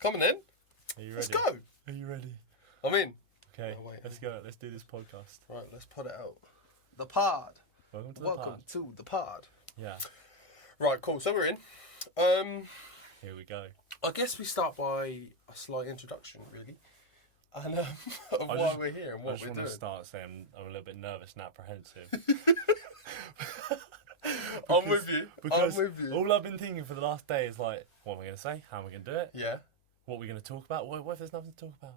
Coming in. Are you ready? Let's go. Are you ready? I'm in. Okay, Oh, wait. let's go. Let's do this podcast. Right, let's put it out. The pod. Welcome to Welcome to the pod. Yeah. Right, cool. So we're in. Here we go. I guess we start by a slight introduction, really, and of why we're here and I what just we're want doing. to start saying I'm a little bit nervous and apprehensive. I'm with you. Because I'm with you. all I've been thinking for the last day is like, what am I going to say? How am I going to do it? Yeah. What are we going to talk about? What if there's nothing to talk about?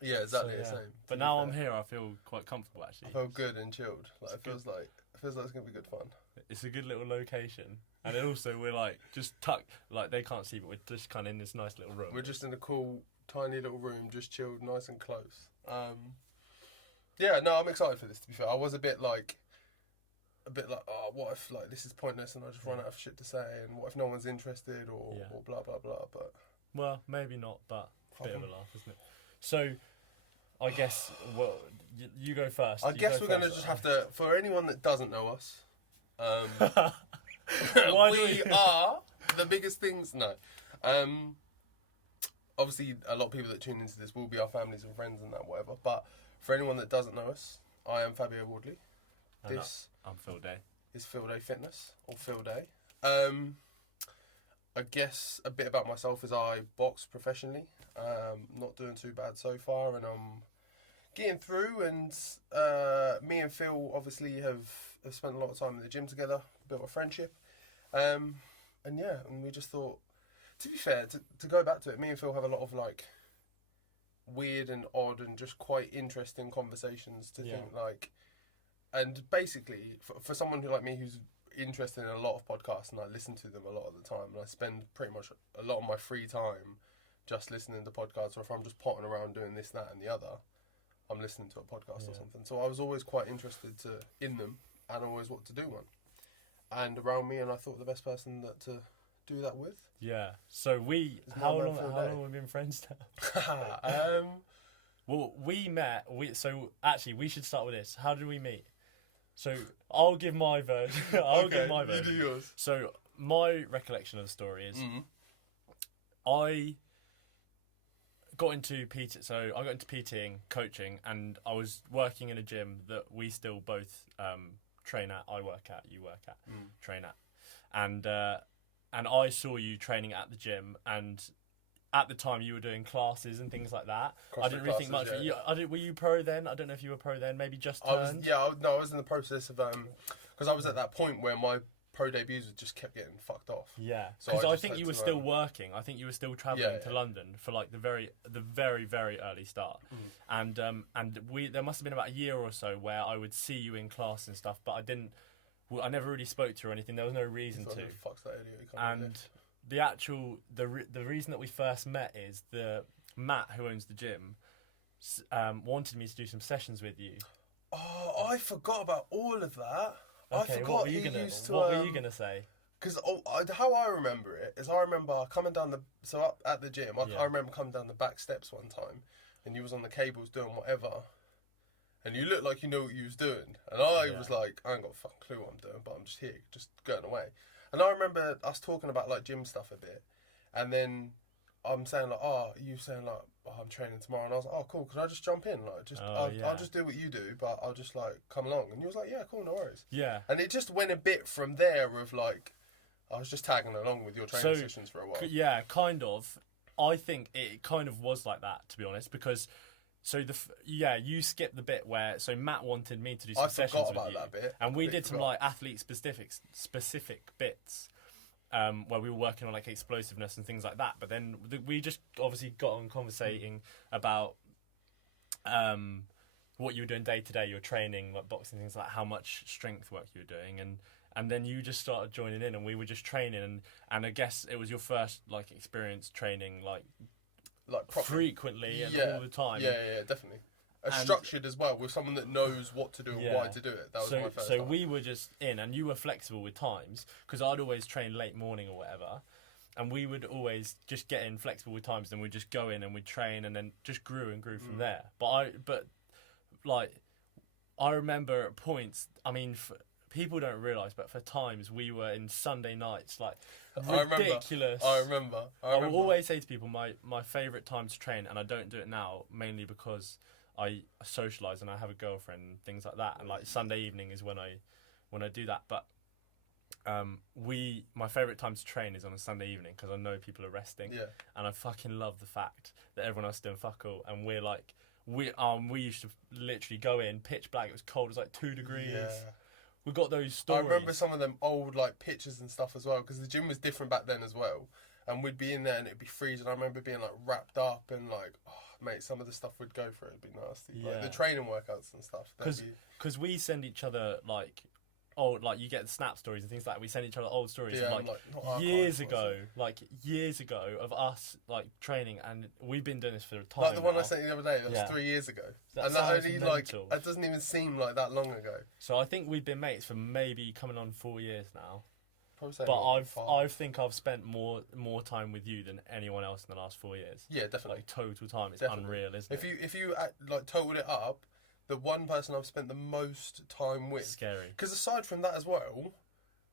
Yeah, exactly the So, same. But now I'm here, I feel quite comfortable actually. I feel good and chilled. Like it feels like it's gonna be good fun. It's a good little location, and then also we're like just tucked, like they can't see, but we're just kind of in this nice little room. We're just in a cool, tiny little room, just chilled, nice and close. Yeah, no, I'm excited for this. To be fair, I was a bit like, oh, what if like this is pointless and I just run out of shit to say, and what if no one's interested or blah blah blah. But well, maybe not, but a bit of a laugh, isn't it? So, I guess you go first. I guess we're gonna just have to. For anyone that doesn't know us, we are the biggest things. No, obviously a lot of people that tune into this will be our families and friends and that whatever. But for anyone that doesn't know us, I am Fabio Wardley. And This I'm Phil Day. is Phil Day Fitness or Phil Day. I guess a bit about myself is I box professionally. Not doing too bad so far, and I'm getting through. And me and Phil obviously have spent a lot of time in the gym together, built a friendship. And we just thought, to be fair, to go back to it, me and Phil have a lot of like weird and odd and just quite interesting conversations to think like. And basically, for someone who like me who's interested in a lot of podcasts and I listen to them a lot of the time, and I spend pretty much a lot of my free time just listening to podcasts, or if I'm just potting around doing this, that and the other, I'm listening to a podcast or something. So I was always quite interested in them and always wanted to do one. And around me, and I thought the best person to do that with. Yeah. So how long have we been friends now? Well, we met. So actually, we should start with this. How did we meet? So I'll give my version. Give my version. You do yours. So my recollection of the story is, I got into PT. So I got into PTing, coaching, and I was working in a gym that we still both train at. I work at, you work at, train at, and I saw you training at the gym, and at the time you were doing classes and things like that. I didn't really think much of it. Were you pro then? I don't know if you were pro then. Maybe just turned. I was in the process of because I was at that point where my pro debuts just kept getting fucked off. Yeah, so because I think you were still working. I think you were still travelling to London for like the very early start, and there must have been about a year or so where I would see you in class and stuff, but I never really spoke to you or anything. There was no reason to. Fuck's that idiot. And the reason that we first met is Matt, who owns the gym, wanted me to do some sessions with you. Oh, I forgot about all of that. Okay, I forgot what were you gonna say? Because how I remember it is, I remember coming down up at the gym. I remember coming down the back steps one time, and you was on the cables doing whatever, and you looked like you knew what you was doing, and I was like, I ain't got a fucking clue what I'm doing, but I'm just here, just going away. And I remember us talking about like gym stuff a bit, and then I'm saying like, you saying like, I'm training tomorrow, and I was like, oh cool, can I just jump in? Like, I'll just do what you do, but I'll just like come along. And you was like, yeah, cool, no worries. Yeah. And it just went a bit from there of like, I was just tagging along with your training sessions for a while. Yeah, kind of. I think it kind of was like that, to be honest, because. So you skipped the bit where Matt wanted me to do some sessions with you, that bit, and we did some like athlete specific bits where we were working on like explosiveness and things like that. But then we just obviously got on conversating about what you were doing day to day, your training, like boxing, things like how much strength work you were doing, and then you just started joining in, and we were just training, and I guess it was your first like experience training like frequently and all the time. Yeah, definitely. Structured as well, with someone that knows what to do and why to do it. That was my first time. We were just in, and you were flexible with times, because I'd always train late morning or whatever, and we would always just get in flexible with times, and we'd just go in and we'd train, and then just grew from there. But I remember at points, I mean, people don't realise, but for times we were in Sunday nights, like, I ridiculous. remember. I will always say to people, my favourite time to train, and I don't do it now, mainly because I socialise and I have a girlfriend and things like that, and like Sunday evening is when I do that. But my favourite time to train is on a Sunday evening because I know people are resting, and I fucking love the fact that everyone else is doing fuck all, and we're like, we used to literally go in pitch black. It was cold. It was like 2 degrees. Yeah. We got those stories. I remember some of them old like pictures and stuff as well, because the gym was different back then as well, and we'd be in there and it'd be freezing. I remember being like wrapped up and like, oh, mate, some of the stuff we'd go through, it'd be nasty. Yeah. Like the training workouts and stuff. Because we send each other like old, like you get snap stories and things like that. We send each other old stories from years ago of us like training, and we've been doing this for a time. Like the one now. I sent you the other day, it was 3 years ago. That only mental. It doesn't even seem like that long ago. So I think we've been mates for maybe coming on 4 years now. But I think I've spent more time with you than anyone else in the last 4 years. Yeah, definitely. Like total time, it's definitely. Unreal, isn't it? If you like totaled it up, the one person I've spent the most time with. Scary. Because aside from that as well,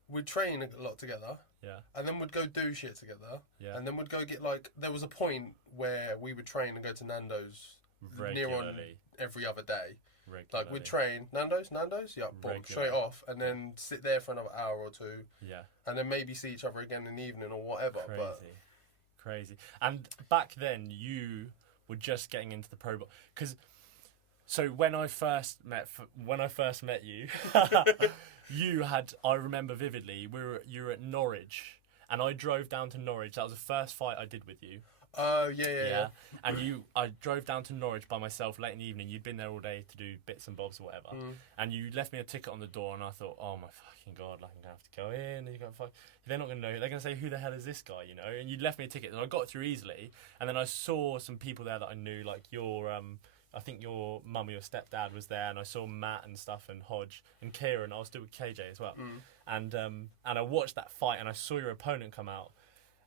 we'd train a lot together. Yeah. And then we'd go do shit together. Yeah. And then we'd go get like, there was a point where we would train and go to Nando's near on every other day. Regularly. Like we'd train Nando's, yeah, boom, straight off, and then sit there for another hour or two. Yeah. And then maybe see each other again in the evening or whatever. Crazy. And back then you were just getting into the pro ball, because so when I first met you, I remember vividly, you were at Norwich, and I drove down to Norwich. That was the first fight I did with you. Oh, yeah. And I drove down to Norwich by myself late in the evening. You'd been there all day to do bits and bobs or whatever. And you left me a ticket on the door, and I thought, oh my fucking God, like I'm going to have to go in. And they're not going to know. They're going to say, who the hell is this guy, you know? And you left me a ticket, and I got through easily. And then I saw some people there that I knew, like I think your mum or your stepdad was there, and I saw Matt and stuff, and Hodge and Kieran. I was still with KJ as well. And I watched that fight, and I saw your opponent come out.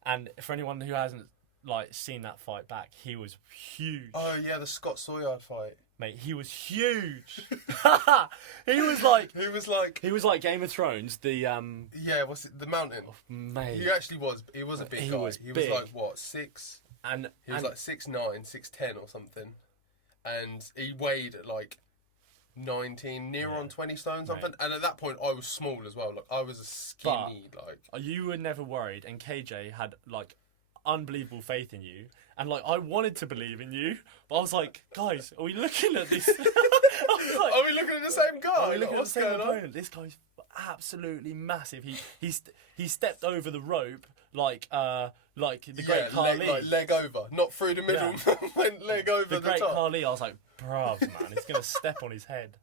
And for anyone who hasn't like seen that fight back, he was huge. Oh yeah, the Scott Sawyer fight. Mate, he was huge. He was like Game of Thrones. What's it? The Mountain. Oh, mate, he actually was. He was a big guy. Was he big. was like what, 6? And he was like 6'9", 6'10" or something, and he weighed at like 19, near on 20 stone something. Mate. And at that point, I was small as well. Like I was a skinny. You were never worried, and KJ had like unbelievable faith in you, and like I wanted to believe in you, but I was like, guys, are we looking at this? Like, are we looking at the same guy? Are we looking at the same opponent? This guy's absolutely massive. He stepped over the rope like the great Carly. Leg over, not through the middle. Went leg over the great top. Carly. I was like, bruv, man, he's gonna step on his head.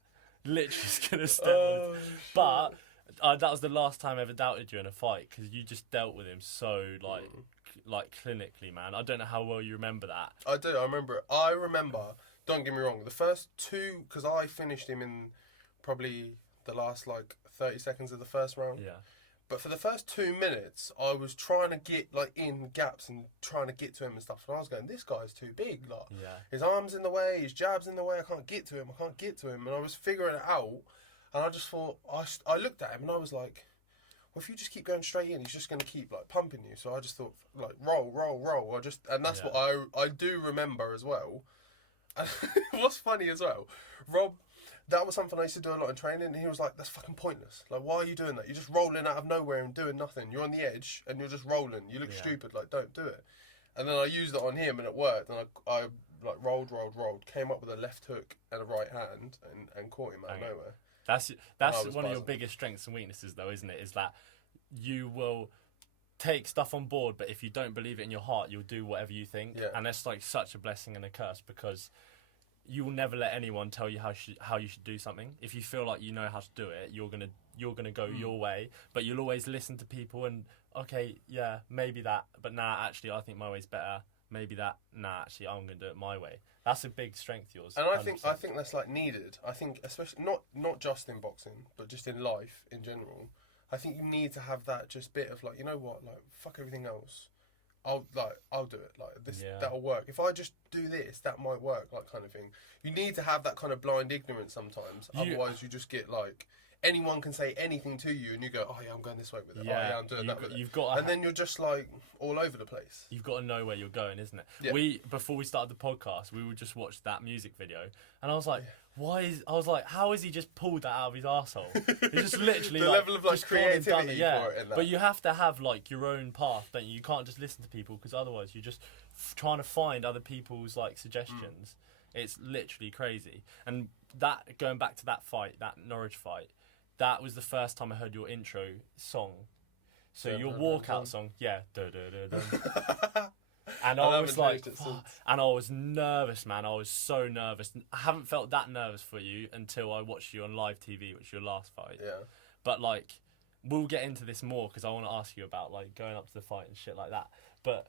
Literally, he's gonna step on his head. But that was the last time I ever doubted you in a fight, because you just dealt with him so like clinically, man. I don't know how well you remember that. I do. I remember it. I remember. Don't get me wrong. The first two, because I finished him in probably the last like 30 seconds of the first round. Yeah. But for the first 2 minutes, I was trying to get like in gaps and trying to get to him and stuff. And I was going, this guy's too big. Like, his arm's in the way, his jab's in the way. I can't get to him. And I was figuring it out. And I just thought, I looked at him and I was like, well, if you just keep going straight in, he's just going to keep like pumping you. So I just thought, like, roll. And that's what I do remember as well. And what's funny as well, Rob, that was something I used to do a lot in training, and he was like, that's fucking pointless. Like, why are you doing that? You're just rolling out of nowhere and doing nothing. You're on the edge and you're just rolling. You look stupid. Like, don't do it. And then I used it on him and it worked. And I like rolled, came up with a left hook and a right hand and caught him out of nowhere. That's one of your biggest strengths and weaknesses, though, isn't it? Is that you will take stuff on board, but if you don't believe it in your heart, you'll do whatever you think. Yeah. And that's like such a blessing and a curse, because you will never let anyone tell you how you should do something. If you feel like you know how to do it, you're gonna go your way. But you'll always listen to people and maybe that, but nah, actually I think my way's better. Maybe that, nah, actually I'm gonna do it my way. That's a big strength yours. And I think that's like needed. I think especially not just in boxing, but just in life in general. I think you need to have that just bit of like, you know what, like fuck everything else. I'll do it like this. That'll work. If I just do this, that might work. Like kind of thing. You need to have that kind of blind ignorance sometimes. Otherwise, you just get like anyone can say anything to you, and you go, oh yeah, I'm going this way with it. Yeah, oh yeah, I'm doing that with you've it. got And then you're just like all over the place. You've got to know where you're going, isn't it? Yeah. Before we started the podcast, we would just watch that music video, and I was like, how has he just pulled that out of his arsehole? He's just literally the like, level of like just gone and done creativity it, for it. In that. But you have to have like your own path, don't you? You can't just listen to people, because otherwise you're just trying to find other people's like suggestions. It's literally crazy. And that, going back to that fight, that Norwich fight, that was the first time I heard your intro song. So your walkout song, yeah. And I was like, and I was nervous, man. I was so nervous. I haven't felt that nervous for you until I watched you on live TV, which was your last fight. Yeah. But like, we'll get into this more, because I want to ask you about like going up to the fight and shit like that. But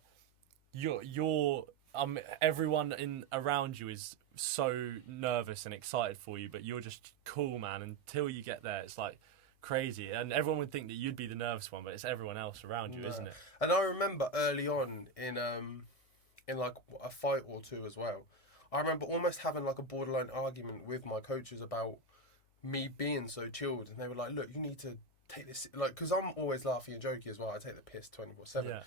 everyone around you is so nervous and excited for you, but you're just cool, man. Until you get there, it's like crazy, and everyone would think that you'd be the nervous one, but it's everyone else around you, isn't it? And I remember early on in like a fight or two as well, I remember almost having like a borderline argument with my coaches about me being so chilled, and they were like, look, you need to take this, like, because I'm always laughing and joking as well. I take the piss 24/7. Yeah.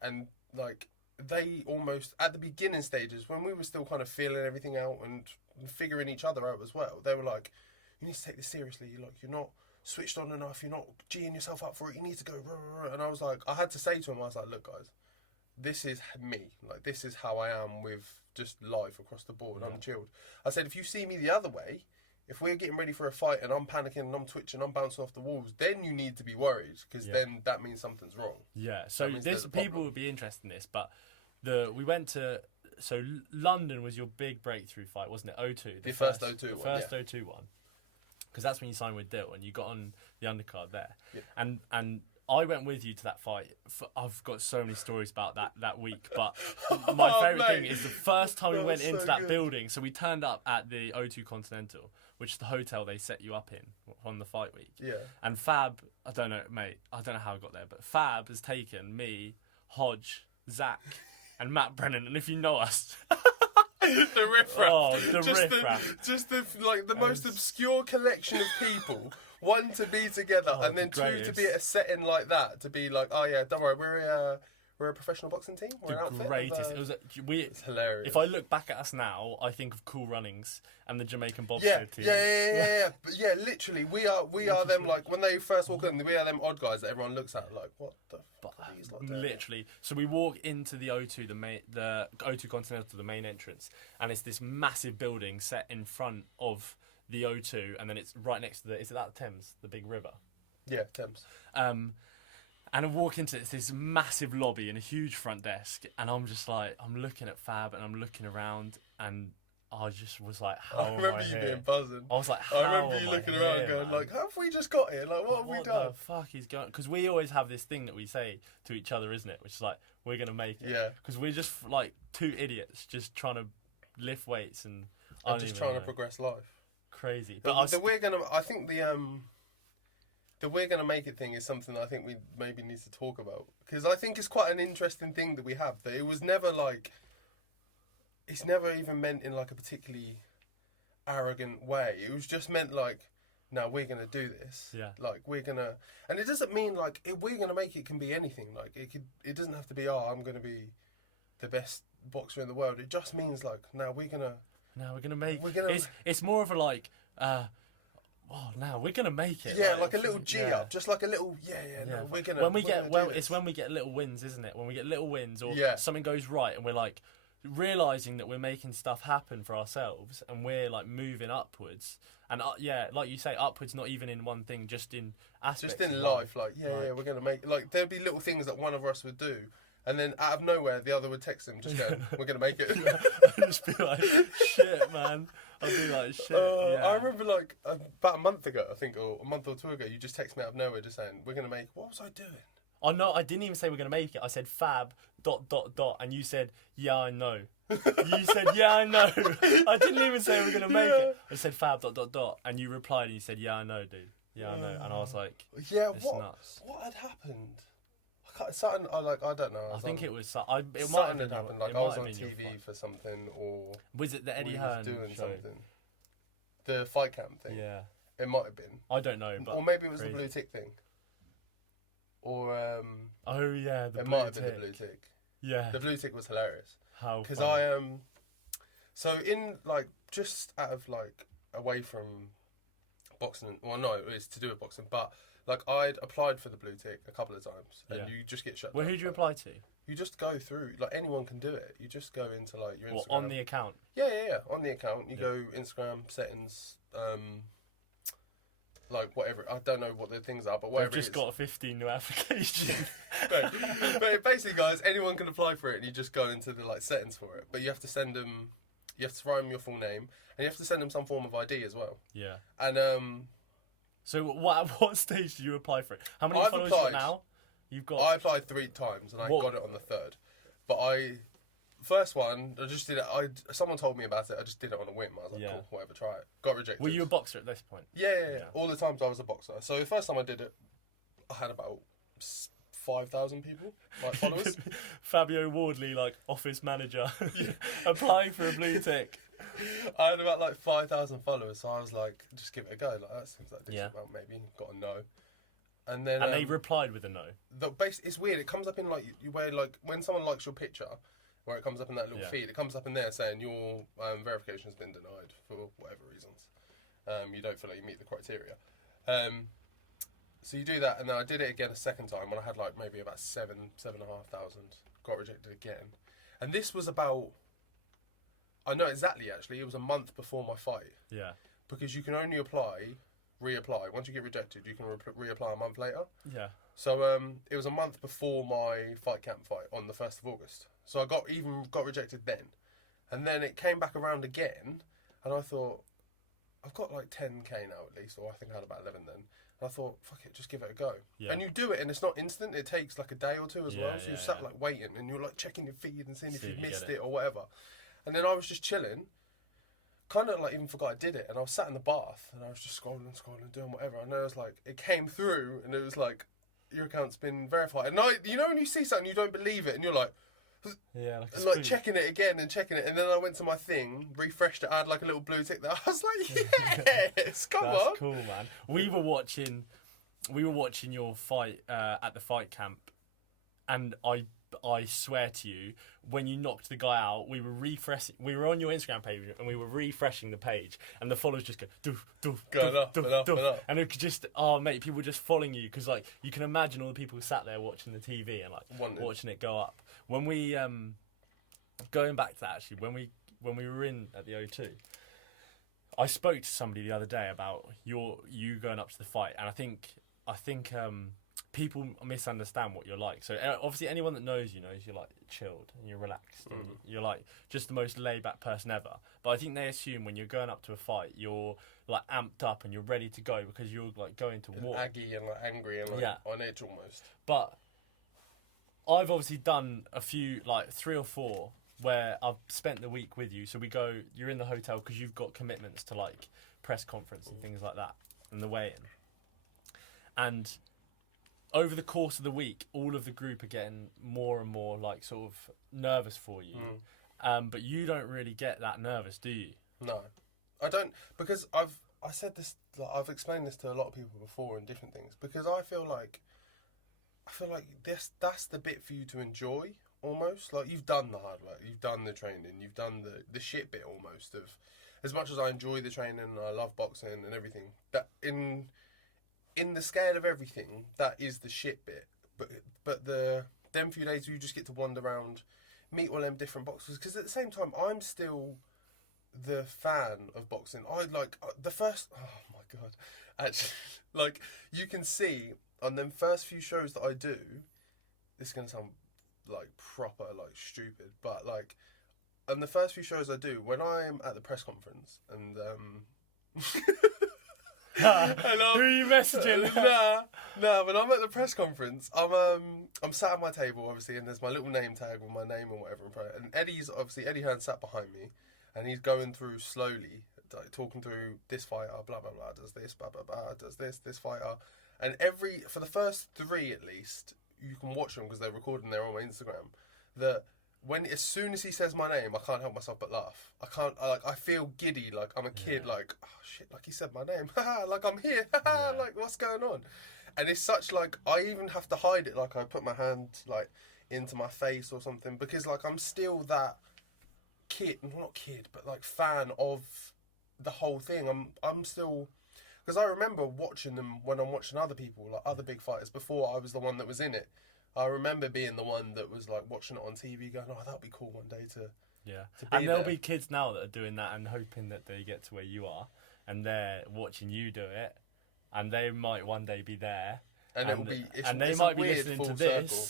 And like, they almost, at the beginning stages, when we were still kind of feeling everything out and figuring each other out as well, they were like, you need to take this seriously. You're not switched on enough. You're not G'ing yourself up for it. You need to go. And I was like, I had to say to him, I was like, look, guys, this is me. Like, this is how I am with just life across the board. I'm chilled. I said, if you see me the other way, if we're getting ready for a fight and I'm panicking and I'm twitching, I'm bouncing off the walls, then you need to be worried, because then that means something's wrong. Yeah. So this, people would be interested in this, but we went to, so London was your big breakthrough fight, wasn't it? O2. The first O2 one. The first O2 one. Because that's when you signed with Dill and you got on the undercard there. Yep. And I went with you to that fight. I've got so many stories about that week, but my favourite thing is the first time we went into that building. So we turned up at the O2 Continental, which is the hotel they set you up in on the fight week. Yeah. And Fab, I don't know, mate, I don't know how I got there, but Fab has taken me, Hodge, Zach, and Matt Brennan, and if you know us... The riffraff. Oh, the riffraff. Just the most obscure collection of people. One, to be together, and then two, to be at a setting like that. To be like, oh yeah, don't worry, we're a professional boxing team. We're an outfit. Greatest. It's hilarious. If I look back at us now, I think of Cool Runnings and the Jamaican bobsled team. Yeah. But yeah, literally, we are them. Like, when they first walk in, we are them odd guys that everyone looks at like, what the fuck are these lot doing? Literally. So we walk into the O2, the O2 Continental, the main entrance, and it's this massive building set in front of the O2, and then it's right next to is it that Thames, the big river? Yeah, Thames. And I walk into this massive lobby and a huge front desk, and I'm just like, I'm looking at Fab and I'm looking around, and I just was like, how am I here? I remember you being buzzing. I was like, how I remember you looking around and going, like, how have we just got here? Like, what have we done? What the fuck is going on? Because we always have this thing that we say to each other, isn't it? Which is like, we're going to make it. Yeah. Because we're just like two idiots just trying to lift weights and just trying to progress life. Crazy. But I think the we're going to make it thing is something that I think we maybe need to talk about. Because I think it's quite an interesting thing that we have. That it was never like... It's never even meant in like a particularly arrogant way. It was just meant like, no, we're going to do this. Yeah. Like, we're going to... And it doesn't mean like, if we're going to make it can be anything. Like, it doesn't have to be, I'm going to be the best boxer in the world. It just means like, no, we're going to... No, we're going to make... It's more of a like... now we're gonna make it. Yeah, like a little G up, just like a little. No, we're gonna. It's when we get little wins, isn't it? When we get little wins or something goes right, and we're like realizing that we're making stuff happen for ourselves, and we're like moving upwards. And like you say, upwards, not even in one thing, just in aspects. Just in life, like we're gonna make. Like there'd be little things that one of us would do. And then out of nowhere, the other would text him, just go, we're going to make it. I'd just be like, shit, man. I'd be like, shit. I remember, like, about a month ago, I think, or a month or two ago, you just texted me out of nowhere just saying, we're going to make it. What was I doing? Oh, no, I didn't even say we're going to make it. I said fab, ... And you said, yeah, I know. You said, yeah, I know. I didn't even say we're going to make it. I said fab, ... And you replied and you said, yeah, I know, dude. Yeah, I know. And I was like, nuts. What had happened? Something I don't know. I think it was. Something had happened. Like I was on TV for something, or was it the Eddie Hearn doing show? Something? The fight camp thing. Yeah. It might have been. I don't know, but or maybe it was crazy. the blue tick thing. Or oh yeah, the it blue might have tick. been the blue tick. Yeah, The blue tick was hilarious. how Because funny. so in like just out of like away from boxing. Well, no, it's to do with boxing, but like I'd applied for the blue tick a couple of times, and Yeah. you just get shut Well, down. who'd you apply to? You just go through. Like anyone can do it. You just go into like your Instagram. What, on the account? Yeah. On the account, you Yeah. go Instagram settings. Like whatever, I don't know what the things are, but We've whatever. just got a 15 new applications. But basically, guys, anyone can apply for it, and you just go into the like settings for it. But you have to send them, you have to write them your full name, and you have to send them some form of ID as well. Yeah. And So what stage did you apply for it? How many I've followers you got applied. now? You've got. I applied 3 times, and I What- got it on the 3rd. But first one, I just did it. Someone told me about it. I just did it on a whim. I was like, Yeah. cool, whatever, try it. Got rejected. Were you a boxer at this point? Yeah. All the times I was a boxer. So the first time I did it, I had about 5,000 people, like followers. Fabio Wardley, like office manager, applying for a blue tick. I had about like 5,000 followers, so I was like, just give it a go. Like that seems like a decent Yeah. amount, maybe. Got a no. And then And they replied with a no. it's weird. It comes up in like where like when someone likes your picture, where it comes up in that little Yeah. feed, it comes up in there saying your verification has been denied for whatever reasons. You don't feel like you meet the criteria. So you do that, and then I did it again a second time when I had like maybe about 7,500. Got rejected again, and this was about. I know exactly. Actually, it was a month before my fight Yeah. because you can only reapply. Once you get rejected, you can reapply a month later. Yeah. So it was a month before my fight camp fight on the 1st of August. So I got rejected then, and then it came back around again, and I thought I've got like 10k now at least, or I think I had about 11 then. And I thought, fuck it, just give it a go. Yeah. And you do it, and it's not instant. It takes like a day or two as well. So Yeah, you sat yeah. like waiting, and you're like checking your feed and seeing if See you if you missed get it or whatever. And then I was just chilling. Kind of like even forgot I did it, and I was sat in the bath, and I was just scrolling, doing whatever. And it was like it came through, and it was like your account's been verified. And you know when you see something, you don't believe it, and you're like, Yeah. Like, a and like spoon. checking it again and checking it, and then I went to my thing, refreshed it, I had like a little blue tick there. I was like, yes, come That's on. cool, man. We were watching your fight at the fight camp, and I swear to you, when you knocked the guy out, we were refreshing. We were on your Instagram page, and we were refreshing the page, and the followers just go doof doof Going doof, up doof, and up doof. and up. And it could just mate, people were just following you because like you can imagine all the people sat there watching the TV and like Wanted. watching it go up. When we going back to that actually, when we were in at the O2. I spoke to somebody the other day about you going up to the fight, and I think people misunderstand what you're like. So obviously, anyone that knows you knows you're like chilled and you're relaxed, and you're like just the most laid back person ever. But I think they assume when you're going up to a fight, you're like amped up and you're ready to go because you're like going to war. Aggy and like angry and like Yeah. on edge almost. But I've obviously done a few, like 3 or 4, where I've spent the week with you. So you're in the hotel because you've got commitments to like press conference and things like that and the weigh-in. And over the course of the week, all of the group are getting more and more like sort of nervous for you. But you don't really get that nervous, do you? No, I don't, because I've I've explained this to a lot of people before in different things, because I feel like that's the bit for you to enjoy almost. Like you've done the hard work, you've done the training, you've done the shit bit almost of. As much as I enjoy the training and I love boxing and everything, that in the scale of everything, that is the shit bit. But them few days you just get to wander around, meet all them different boxers. Because at the same time, I'm still the fan of boxing. I like the first. Oh my god! Actually, like you can see on them first few shows that I do. This is gonna sound like proper like stupid, but like. And the first few shows I do, when I'm at the press conference, and Who are you messaging? nah. When I'm at the press conference, I'm sat at my table, obviously, and there's my little name tag with my name and whatever in front. And Eddie Hearn sat behind me, and he's going through slowly, like, talking through this fighter, blah blah blah, does this, blah blah blah, does this fighter, and for the first 3 at least, you can watch them because they're recording there on my Instagram. That as soon as he says my name, I can't help myself but laugh. I feel giddy, like I'm a kid, like, oh shit, like he said my name, like I'm here, like what's going on? And it's such like, I even have to hide it, like I put my hand like into my face or something, because like I'm still that not kid, but like fan of the whole thing. I'm still, because I remember watching them when I'm watching other people, like other big fighters, before I was the one that was in it. I remember being the one that was like watching it on TV going, oh, that'd be cool one day to be and there'll there. be kids now that are doing that and hoping that they get to where you are, and they're watching you do it, and they might one day be there, and it'll be, they might be listening to this, circle.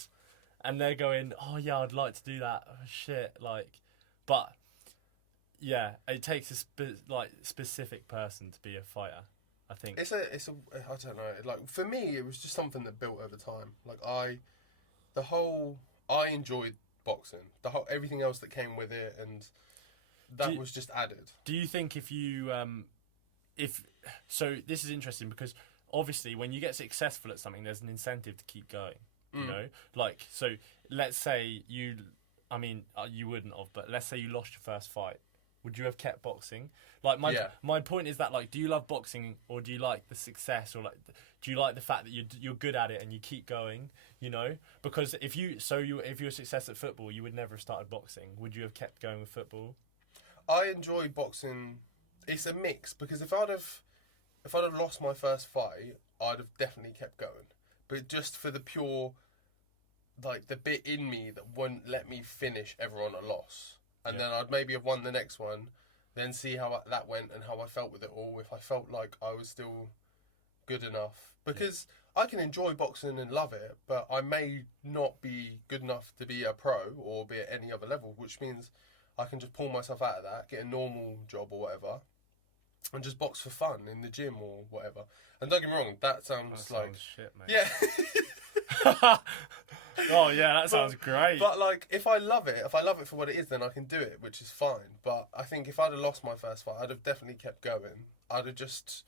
And they're going, oh yeah, I'd like to do that. Oh, shit, like, but yeah, it takes a specific person to be a fighter. I think it's a I don't know. Like for me, it was just something that built over time. Like I enjoyed boxing. Everything else that came with it, and that was just added. Do you think if so this is interesting because obviously when you get successful at something, there's an incentive to keep going. You know, like, so let's say you wouldn't have, but let's say you lost your first fight. Would you have kept boxing? Like my point is that, like, do you love boxing or do you like the success, or like do you like the fact that you're good at it and you keep going? You know, because if you were a success at football, you would never have started boxing. Would you have kept going with football? I enjoy boxing. It's a mix, because if I'd have lost my first fight, I'd have definitely kept going. But just for the pure, like the bit in me that wouldn't let me finish ever on a loss. And then I'd maybe have won the next one, then see how that went and how I felt with it all, if I felt like I was still good enough. Because I can enjoy boxing and love it, but I may not be good enough to be a pro or be at any other level, which means I can just pull myself out of that, get a normal job or whatever, and just box for fun in the gym or whatever. And don't get me wrong, that sounds shit, mate. Yeah. Oh yeah, that sounds great. But like, if I love it for what it is, then I can do it, which is fine. But I think if I'd have lost my first fight, I'd have definitely kept going. I'd have just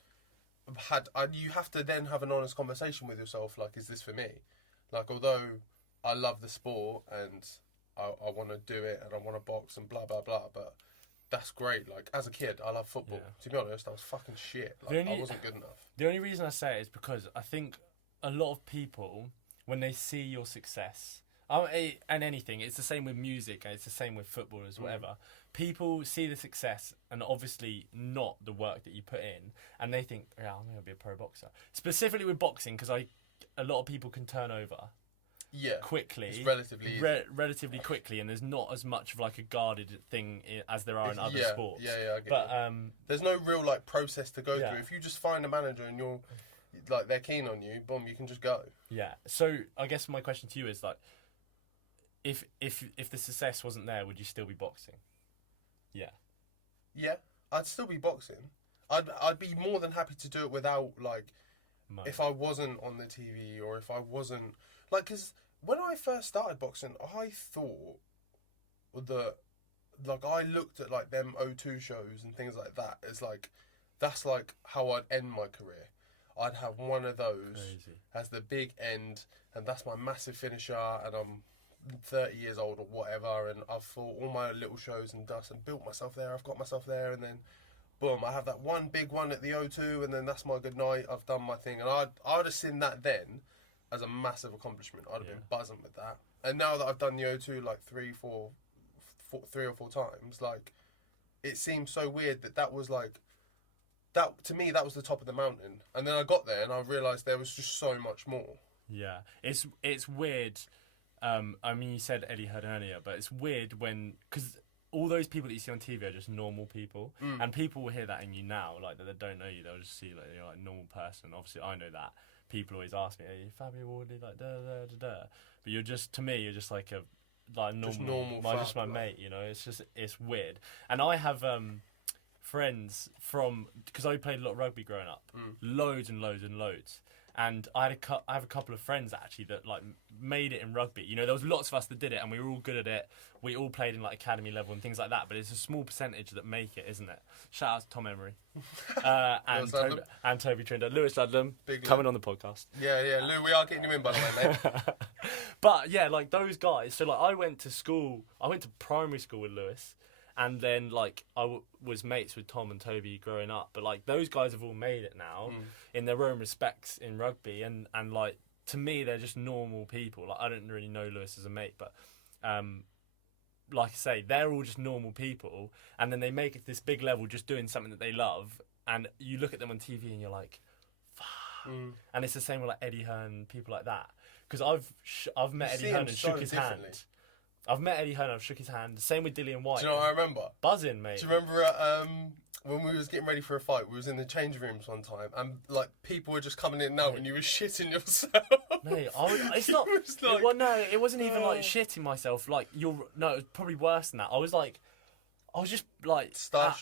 you have to then have an honest conversation with yourself, like, is this for me? Like, although I love the sport and I want to do it and I want to box and blah, blah, blah, but that's great. Like, as a kid, I love football. Yeah. To be honest, I was fucking shit. Like, I wasn't good enough. The only reason I say it is because I think a lot of people, when they see your success, and anything, it's the same with music, and it's the same with football as whatever. People see the success and obviously not the work that you put in, and they think, yeah, I'm going to be a pro boxer. Specifically with boxing, because a lot of people can turn over. Yeah, quickly. It's relatively easy. Relatively quickly, and there's not as much of like a guarded thing as there are in other sports. Yeah, I get it. There's no real like process to go through. If you just find a manager and you're like, they're keen on you, boom, you can just go. Yeah. So I guess my question to you is like, if the success wasn't there, would you still be boxing? Yeah. Yeah, I'd still be boxing. I'd be more than happy to do it without like, if I wasn't on the TV or if I wasn't like, because when I first started boxing, I thought that, like, I looked at like them O2 shows and things like that as like, that's like how I'd end my career. I'd have one of those as the big end, and that's my massive finisher, and I'm 30 years old or whatever, and I've fought all my little shows and dust and built myself there. I've got myself there, and then boom, I have that one big one at the O2, and then that's my good night. I've done my thing, and I'd have seen that then as a massive accomplishment. I'd have been buzzing with that. And now that I've done the O2 like three or four times, like, it seems so weird that was like, that to me, that was the top of the mountain. And then I got there and I realised there was just so much more. Yeah, it's weird. I mean, you said Eddie Hearn earlier, but it's weird because all those people that you see on TV are just normal people, and people will hear that in you now, like, that they don't know you. They'll just see like you're like a normal person. Obviously, I know that. People always ask me, "Hey, Fabio Wardley, like da da da da," but you're just like a normal just my mate. You know, it's weird. And I have friends from, because I played a lot of rugby growing up, loads and loads and loads, And I have a couple of friends actually that like made it in rugby. You know, there was lots of us that did it, and we were all good at it. We all played in like academy level and things like that. But it's a small percentage that make it, isn't it? Shout out to Tom Emery and Toby Trinder, Lewis Ludlam, coming on the podcast. Yeah, Lou, we are getting you in by the way, mate. But yeah, like those guys. So like I went to primary school with Lewis. And then, like, I was mates with Tom and Toby growing up. But, like, those guys have all made it now in their own respects in rugby. And, like, to me, they're just normal people. Like, I don't really know Lewis as a mate. But, like I say, they're all just normal people. And then they make it this big level just doing something that they love. And you look at them on TV and you're like, fuck. And it's the same with, like, Eddie Hearn, people like that. Because I've met Eddie Hearn and shook his hand. I've met Eddie Hearn, I've shook his hand. Same with Dillian White. Do you know what I remember? Buzzing, mate. Do you remember when we was getting ready for a fight, we was in the change rooms one time, and like people were just coming in now when you were shitting yourself. Mate, it's not. It wasn't even like shitting myself. Like it was probably worse than that. I was just like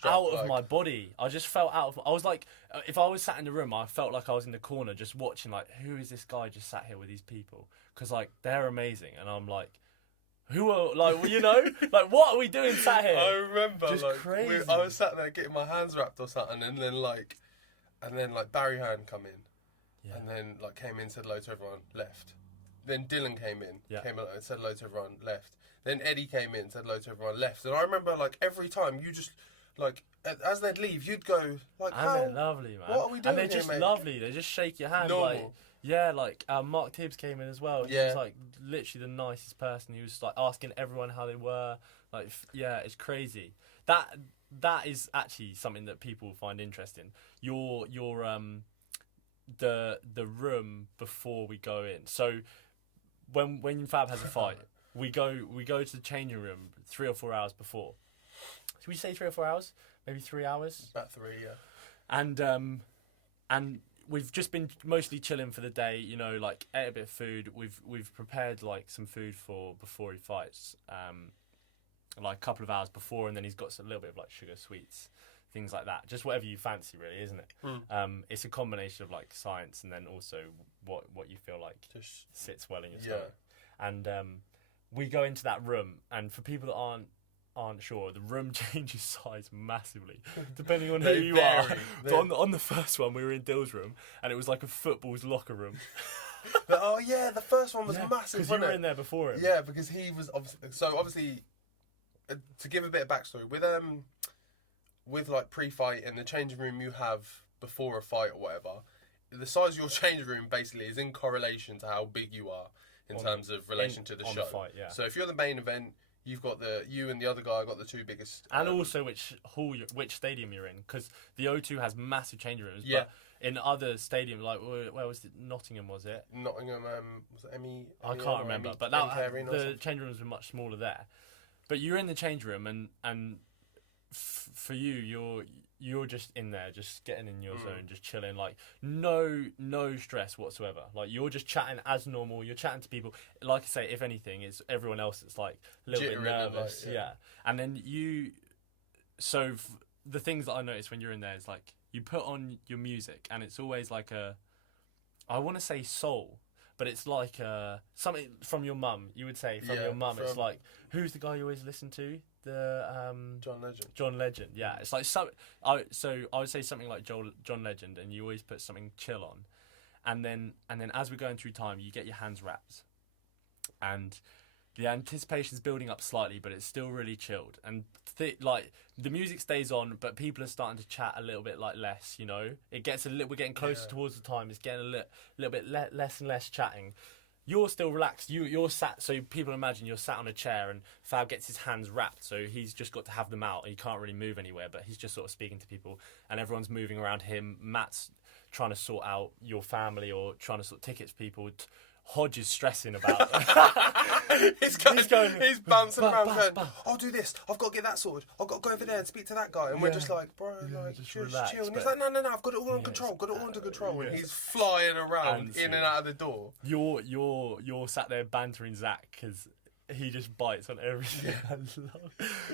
out of my body. I just felt out of. I was like, if I was sat in the room, I felt like I was in the corner just watching. Like, who is this guy just sat here with these people? Because like they're amazing, and I'm like. Who are, like, you know? Like, what are we doing sat here? I remember, just like, crazy. I was sat there getting my hands wrapped or something, and then Barry Hearn come in, and then, like, came in, said hello to everyone, left. Then Dylan came in, came in and said hello to everyone, left. Then Eddie came in, said hello to everyone, left. And I remember, like, every time you just, like, as they'd leave, you'd go, like, they're lovely, man. What are we doing And they're just here, mate? lovely. They just shake your hand, Normal. like... Yeah, like Mark Tibbs came in as well. He was like literally the nicest person. He was like asking everyone how they were. Like, it's crazy. That is actually something that people find interesting. Your the room before we go in. So when Fab has a fight, we go to the changing room 3 or 4 hours before. Should we say 3 or 4 hours? Maybe 3 hours. About 3, yeah. And we've just been mostly chilling for the day, you know, like ate a bit of food. We've prepared like some food for before he fights, like a couple of hours before, and then he's got a little bit of like sugar sweets, things like that. Just whatever you fancy, really, isn't it? It's a combination of like science and then also what you feel like just sits well in your stomach. And we go into that room, and for people that aren't sure, the room changes size massively depending on who you are. But on the first one, we were in Dill's room, and it was like a football's locker room. The first one was massive. Because you were in there before him. Yeah, because he was obviously to give a bit of backstory with like pre-fight and the changing room you have before a fight or whatever. The size of your changing room basically is in correlation to how big you are in terms of relation to the show. The fight, yeah. So if you're the main event. You've got you and the other guy got the two biggest... And also which stadium you're in, because the O2 has massive changing rooms, but in other stadiums, like, where was it? Nottingham, was it? Nottingham, was it ME? I can't remember, but the changing rooms were much smaller there. But you're in the change room, and for you, you're just in there, just getting in your zone, just chilling, like no stress whatsoever. Like you're just chatting as normal. You're chatting to people. Like I say, if anything, it's everyone else that's like a little bit nervous. And then the things that I notice when you're in there is like you put on your music, and it's always like I want to say soul, but it's like something from your mum. You would say from your mum. It's like, who's the guy you always listen to? John Legend. Yeah, it's like I would say something like John Legend, and you always put something chill on, and then as we're going through time, you get your hands wrapped, and the anticipation's building up slightly, but it's still really chilled, and like the music stays on, but people are starting to chat a little bit like less. You know, it gets we're getting closer towards the time. It's getting a little bit less and less chatting. You're still relaxed. You're sat, so people imagine you're sat on a chair, and Fab gets his hands wrapped, so he's just got to have them out. He can't really move anywhere, but he's just sort of speaking to people, and everyone's moving around him. Matt's trying to sort out your family or trying to sort tickets people. Hodge is stressing about it. he's bouncing around going, I'll do this, I've got to get that sorted, I've got to go over there and speak to that guy, and we're just like, bro, just chill. And he's like, no, I've got it all under control, and he's flying around in and out of the door. You're sat there bantering Zach because he just bites on everything. I love.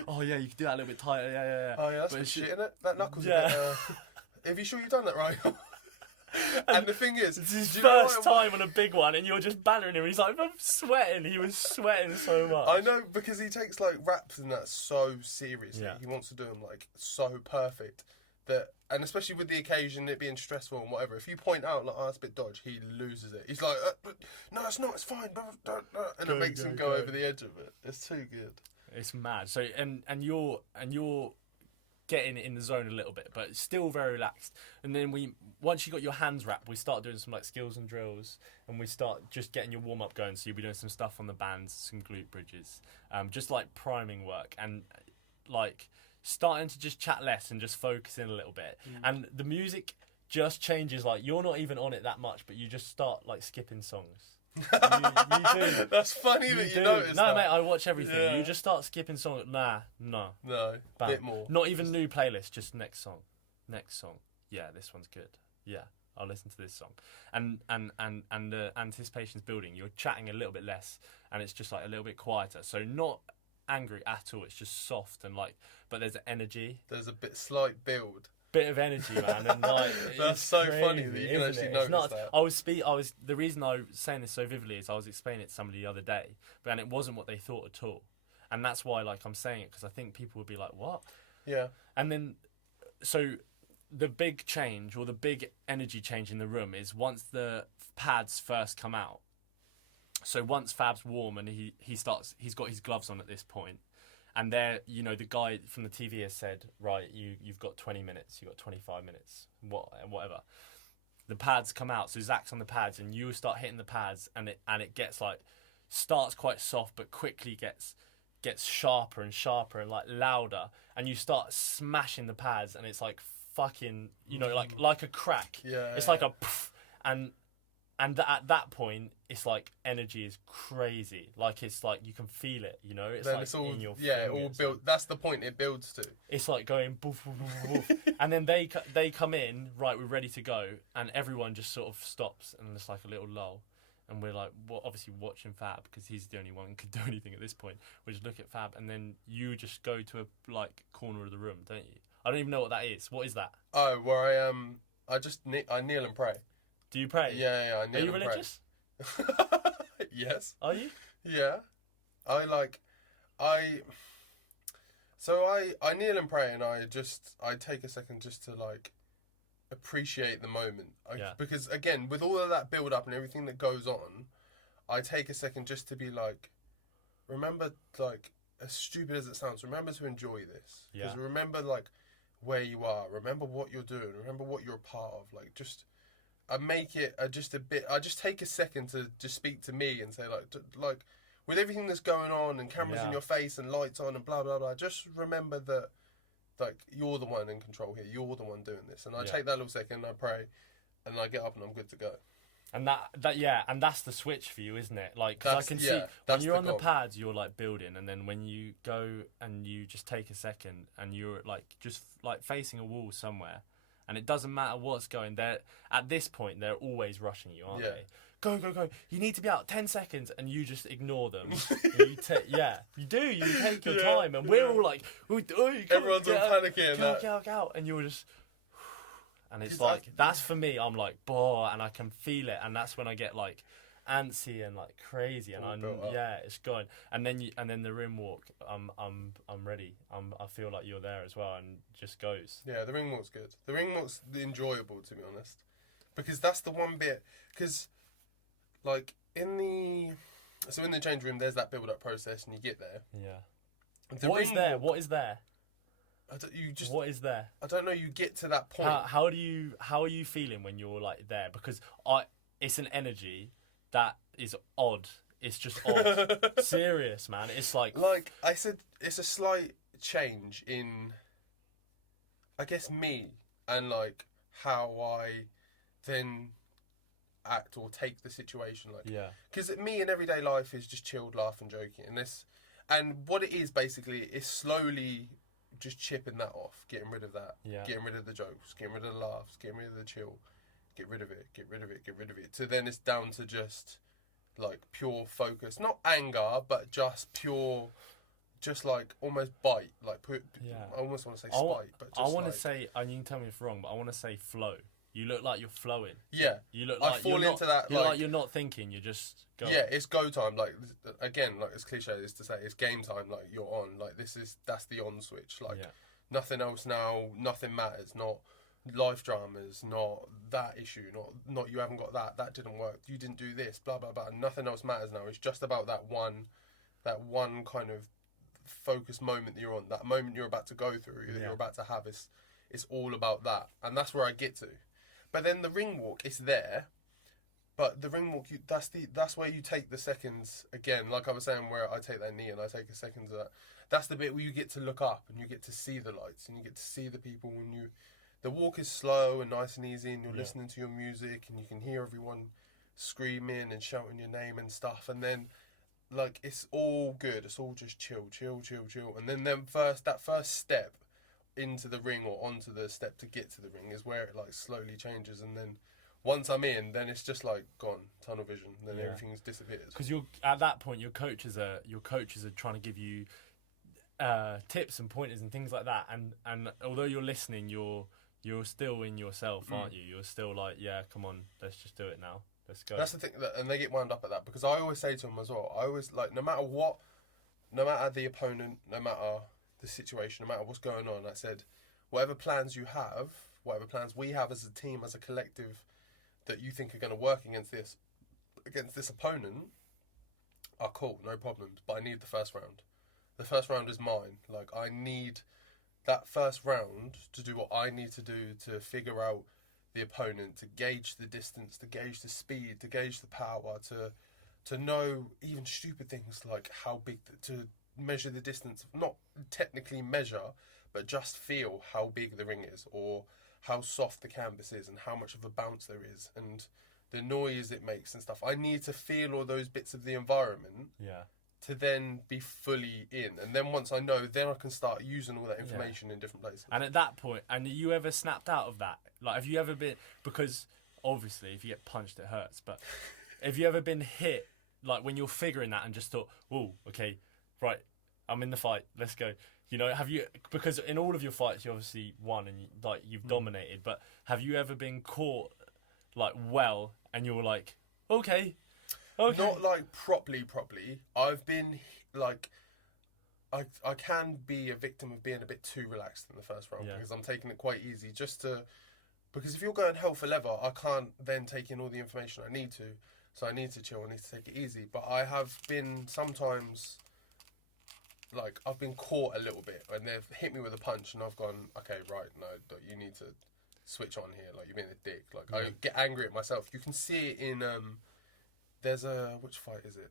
Oh yeah, you can do that a little bit tighter. Yeah. Oh yeah, that's good shit, isn't it? That knuckles a bit. Are you sure you've done that right? And the thing is, it's his do you know first time on a big one, and you're just bantering him. He's like, I'm sweating. He was sweating so much. I know, because he takes like raps and that so seriously. Yeah. He wants to do them like so perfect that, and especially with the occasion, it being stressful and whatever. If you point out like, oh, that's a bit dodge, he loses it. He's like, no, it's not. It's fine. And it makes him go over the edge of it. It's too good. It's mad. So and you're getting in the zone a little bit, but still very relaxed. And then once you got your hands wrapped, we start doing some like skills and drills, and we start just getting your warm up going. So you'll be doing some stuff on the bands, some glute bridges, just like priming work, and like starting to just chat less and just focus in a little bit. And the music just changes. Like you're not even on it that much, but you just start like skipping songs. You do. That's funny that you noticed No, that. mate, I watch everything. Yeah. You just start skipping songs. No. Bam. Bit more. Not even new playlist, just next song. Yeah, this one's good. Yeah, I'll listen to this song. And the anticipation's building. You're chatting a little bit less, and it's just like a little bit quieter. So not angry at all. It's just soft and like, but there's energy. There's a slight build. Bit of energy, man, and like that's so crazy, funny that you can actually notice that. I was the reason I was saying this so vividly is I was explaining it to somebody the other day, and it wasn't what they thought at all, and that's why like I'm saying it, because I think people would be like, what? Yeah. And then, so the big change or the big energy change in the room is once the pads first come out. So once Fab's warm and he's got his gloves on at this point. And there, you know, the guy from the TV has said, right, you've got 20 minutes, you've got 25 minutes, whatever. The pads come out, so Zach's on the pads, and you start hitting the pads, and it gets like, starts quite soft, but quickly gets sharper and sharper and like louder, and you start smashing the pads, and it's like fucking, you know, like a crack. Yeah. It's like a poof, and at that point, it's like energy is crazy. Like it's like you can feel it, you know. It's then like it's all, in your yeah, it fingers. all build. That's the point it builds to. It's like going boof, boof, boof, boof. And then they come in, right, we're ready to go, and everyone just sort of stops, and it's like a little lull, and we're like, well, obviously watching Fab because he's the only one who could do anything at this point. We just look at Fab, and then you just go to a like corner of the room, don't you? I don't even know what that is. What is that? Oh, where I kneel and pray. Do you pray? Yeah, I kneel. Are you and religious? Pray. Yes. Are you? Yeah. I kneel and pray, and I take a second just to like appreciate the moment. Because again, with all of that build up and everything that goes on, I take a second just to be like, remember, like, as stupid as it sounds, remember to enjoy this. Because remember like where you are, remember what you're doing, remember what you're a part of. Like just I make it just a bit. I just take a second to just speak to me and say like with everything that's going on and cameras in your face and lights on and blah blah blah. Just remember that like you're the one in control here. You're the one doing this. And I take that little second and I pray, and I get up and I'm good to go. And and that's the switch for you, isn't it? Like, 'cause I can see when you're on the pads, you're like building, and then when you go and you just take a second and you're like just like facing a wall somewhere. And it doesn't matter what's going there. At this point, they're always rushing you, aren't they? Go, go, go. You need to be out 10 seconds. And you just ignore them. You do. You take your time. And we're all like, everyone's all panicking. Get out. And you're just... And it's like, that's for me. I'm like, and I can feel it. And that's when I get like antsy and like crazy, and it's going. And then the rim walk, I'm ready. I feel like you're there as well, and just goes. Yeah, the ring walk's good. The ring walk's enjoyable, to be honest, because that's the one bit. Because like in the change room, there's that build up process, and you get there. Yeah. What is there? What is there? What is there? I don't know. You get to that point. How are you feeling when you're like there? Because it's an energy that is odd. It's just odd. Serious, man. It's like I said, it's a slight change in, I guess, me and like how I then act or take the situation. Like, because me in everyday life is just chilled, laughing, joking, and what it is basically is slowly just chipping that off, getting rid of that, getting rid of the jokes, getting rid of the laughs, getting rid of the chill. Get rid of it. So then it's down to just like pure focus, not anger, but just pure, just like almost bite. Like I almost want to say spite, but just I want to say, and you can tell me if wrong, but I want to say flow. You look like you're flowing. Yeah. You look I like fall you're not, into that, You're like- like you're not thinking. You're just going. Yeah, it's go time. Like, again, like as cliche as to say, it's game time. Like, you're on. Like, that's the on switch. Like, Yeah. nothing else now. Nothing matters. Not life dramas. Not that issue. Not you haven't got that. That didn't work. You didn't do this. Blah blah blah. Nothing else matters now. It's just about that one kind of focus moment that you're on. That moment you're about to go through. That Yeah. you're about to have. It's all about that, and that's where I get to. But then the ring walk, it's there. But the ring walk, that's where you take the seconds again. Like I was saying, where I take that knee and I take a second to that. That's the bit where you get to look up and you get to see the lights and you get to see the people. The walk is slow and nice and easy, and you're listening to your music and you can hear everyone screaming and shouting your name and stuff. And then, like, it's all good. It's all just chill. And then that first step into the ring or onto the step to get to the ring is where it like slowly changes, and then once I'm in, then it's just like gone, tunnel vision. Then everything's disappears. Because you're at that point, your coaches are trying to give you tips and pointers and things like that. And although you're listening, you're still in yourself, aren't you? You're still like, yeah, come on, let's just do it now. Let's go. That's the thing, and they get wound up at that because I always say to them as well. I always like, no matter what, no matter the opponent, no matter the situation, no matter what's going on, I said, whatever plans you have, whatever plans we have as a team, as a collective, that you think are going to work against this opponent, are cool, no problems. But I need the first round. The first round is mine. Like, I need that first round to do what I need to do to figure out the opponent, to gauge the distance, to gauge the speed, to gauge the power, to know even stupid things like how big, to measure the distance, not technically measure, but just feel how big the ring is, or how soft the canvas is, and how much of a bounce there is, and the noise it makes and stuff. I need to feel all those bits of the environment to then be fully in. And then once I know, then I can start using all that information in different places. And at that point, and you ever snapped out of that? Like, have you ever been, because obviously if you get punched it hurts, but have you ever been hit, like when you're figuring that and just thought, oh, okay, right, I'm in the fight, let's go. You know, have you, because in all of your fights you obviously won and like you've dominated, but have you ever been caught like well and you were like, okay. Not like properly. I've been like, I can be a victim of being a bit too relaxed in the first round because I'm taking it quite easy because if you're going hell for leather, I can't then take in all the information I need to. So I need to chill, I need to take it easy. But I have been sometimes, like, I've been caught a little bit and they've hit me with a punch and I've gone, okay, right, no, you need to switch on here. Like, you're being a dick. Like, I get angry at myself. You can see it in, there's which fight is it?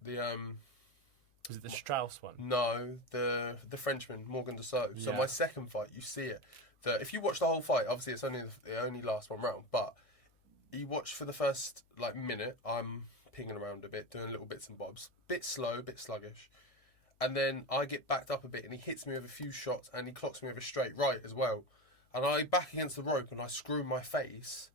Was it the Strauss one? No, the Frenchman, Morgan Dassault. So Yeah. my second fight, you see it. If you watch the whole fight, obviously it only lasts one round, but you watch for the first like minute, I'm pinging around a bit, doing little bits and bobs, bit slow, bit sluggish, and then I get backed up a bit, and he hits me with a few shots, and he clocks me with a straight right as well, and I back against the rope, and I screw my face,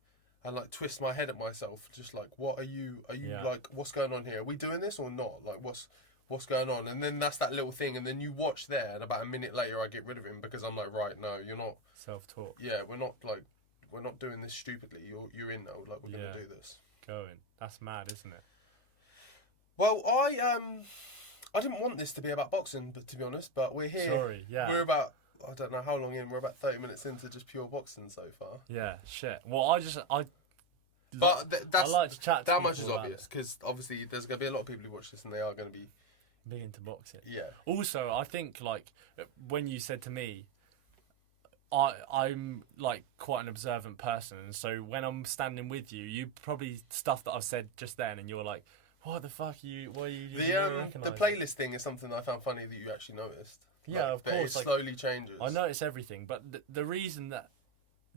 and like twist my head at myself, just like, what are you like, what's going on here? Are we doing this or not? Like, what's going on? And then that's that little thing, and then you watch there, and about a minute later I get rid of him because I'm like, right, no, you're not self-taught. Yeah, we're not doing this stupidly. You're in now. Like, we're gonna do this. Going. That's mad, isn't it? Well, I didn't want this to be about boxing, but to be honest, but we're here. Sorry, yeah. We're about, I don't know how long in. We're about 30 minutes into just pure boxing so far. Yeah, shit. Well, I That's like to chat to that much is people about obvious because obviously there's gonna be a lot of people who watch this and they are gonna be big into boxing. Yeah. Also, I think like when you said to me, I'm like quite an observant person, and so when I'm standing with you, you probably stuff that I've said just then, and you're like, "What the fuck are you? What are you?" The playlist thing is something that I found funny that you actually noticed. Yeah, of course. It slowly changes. I notice everything, but the reason that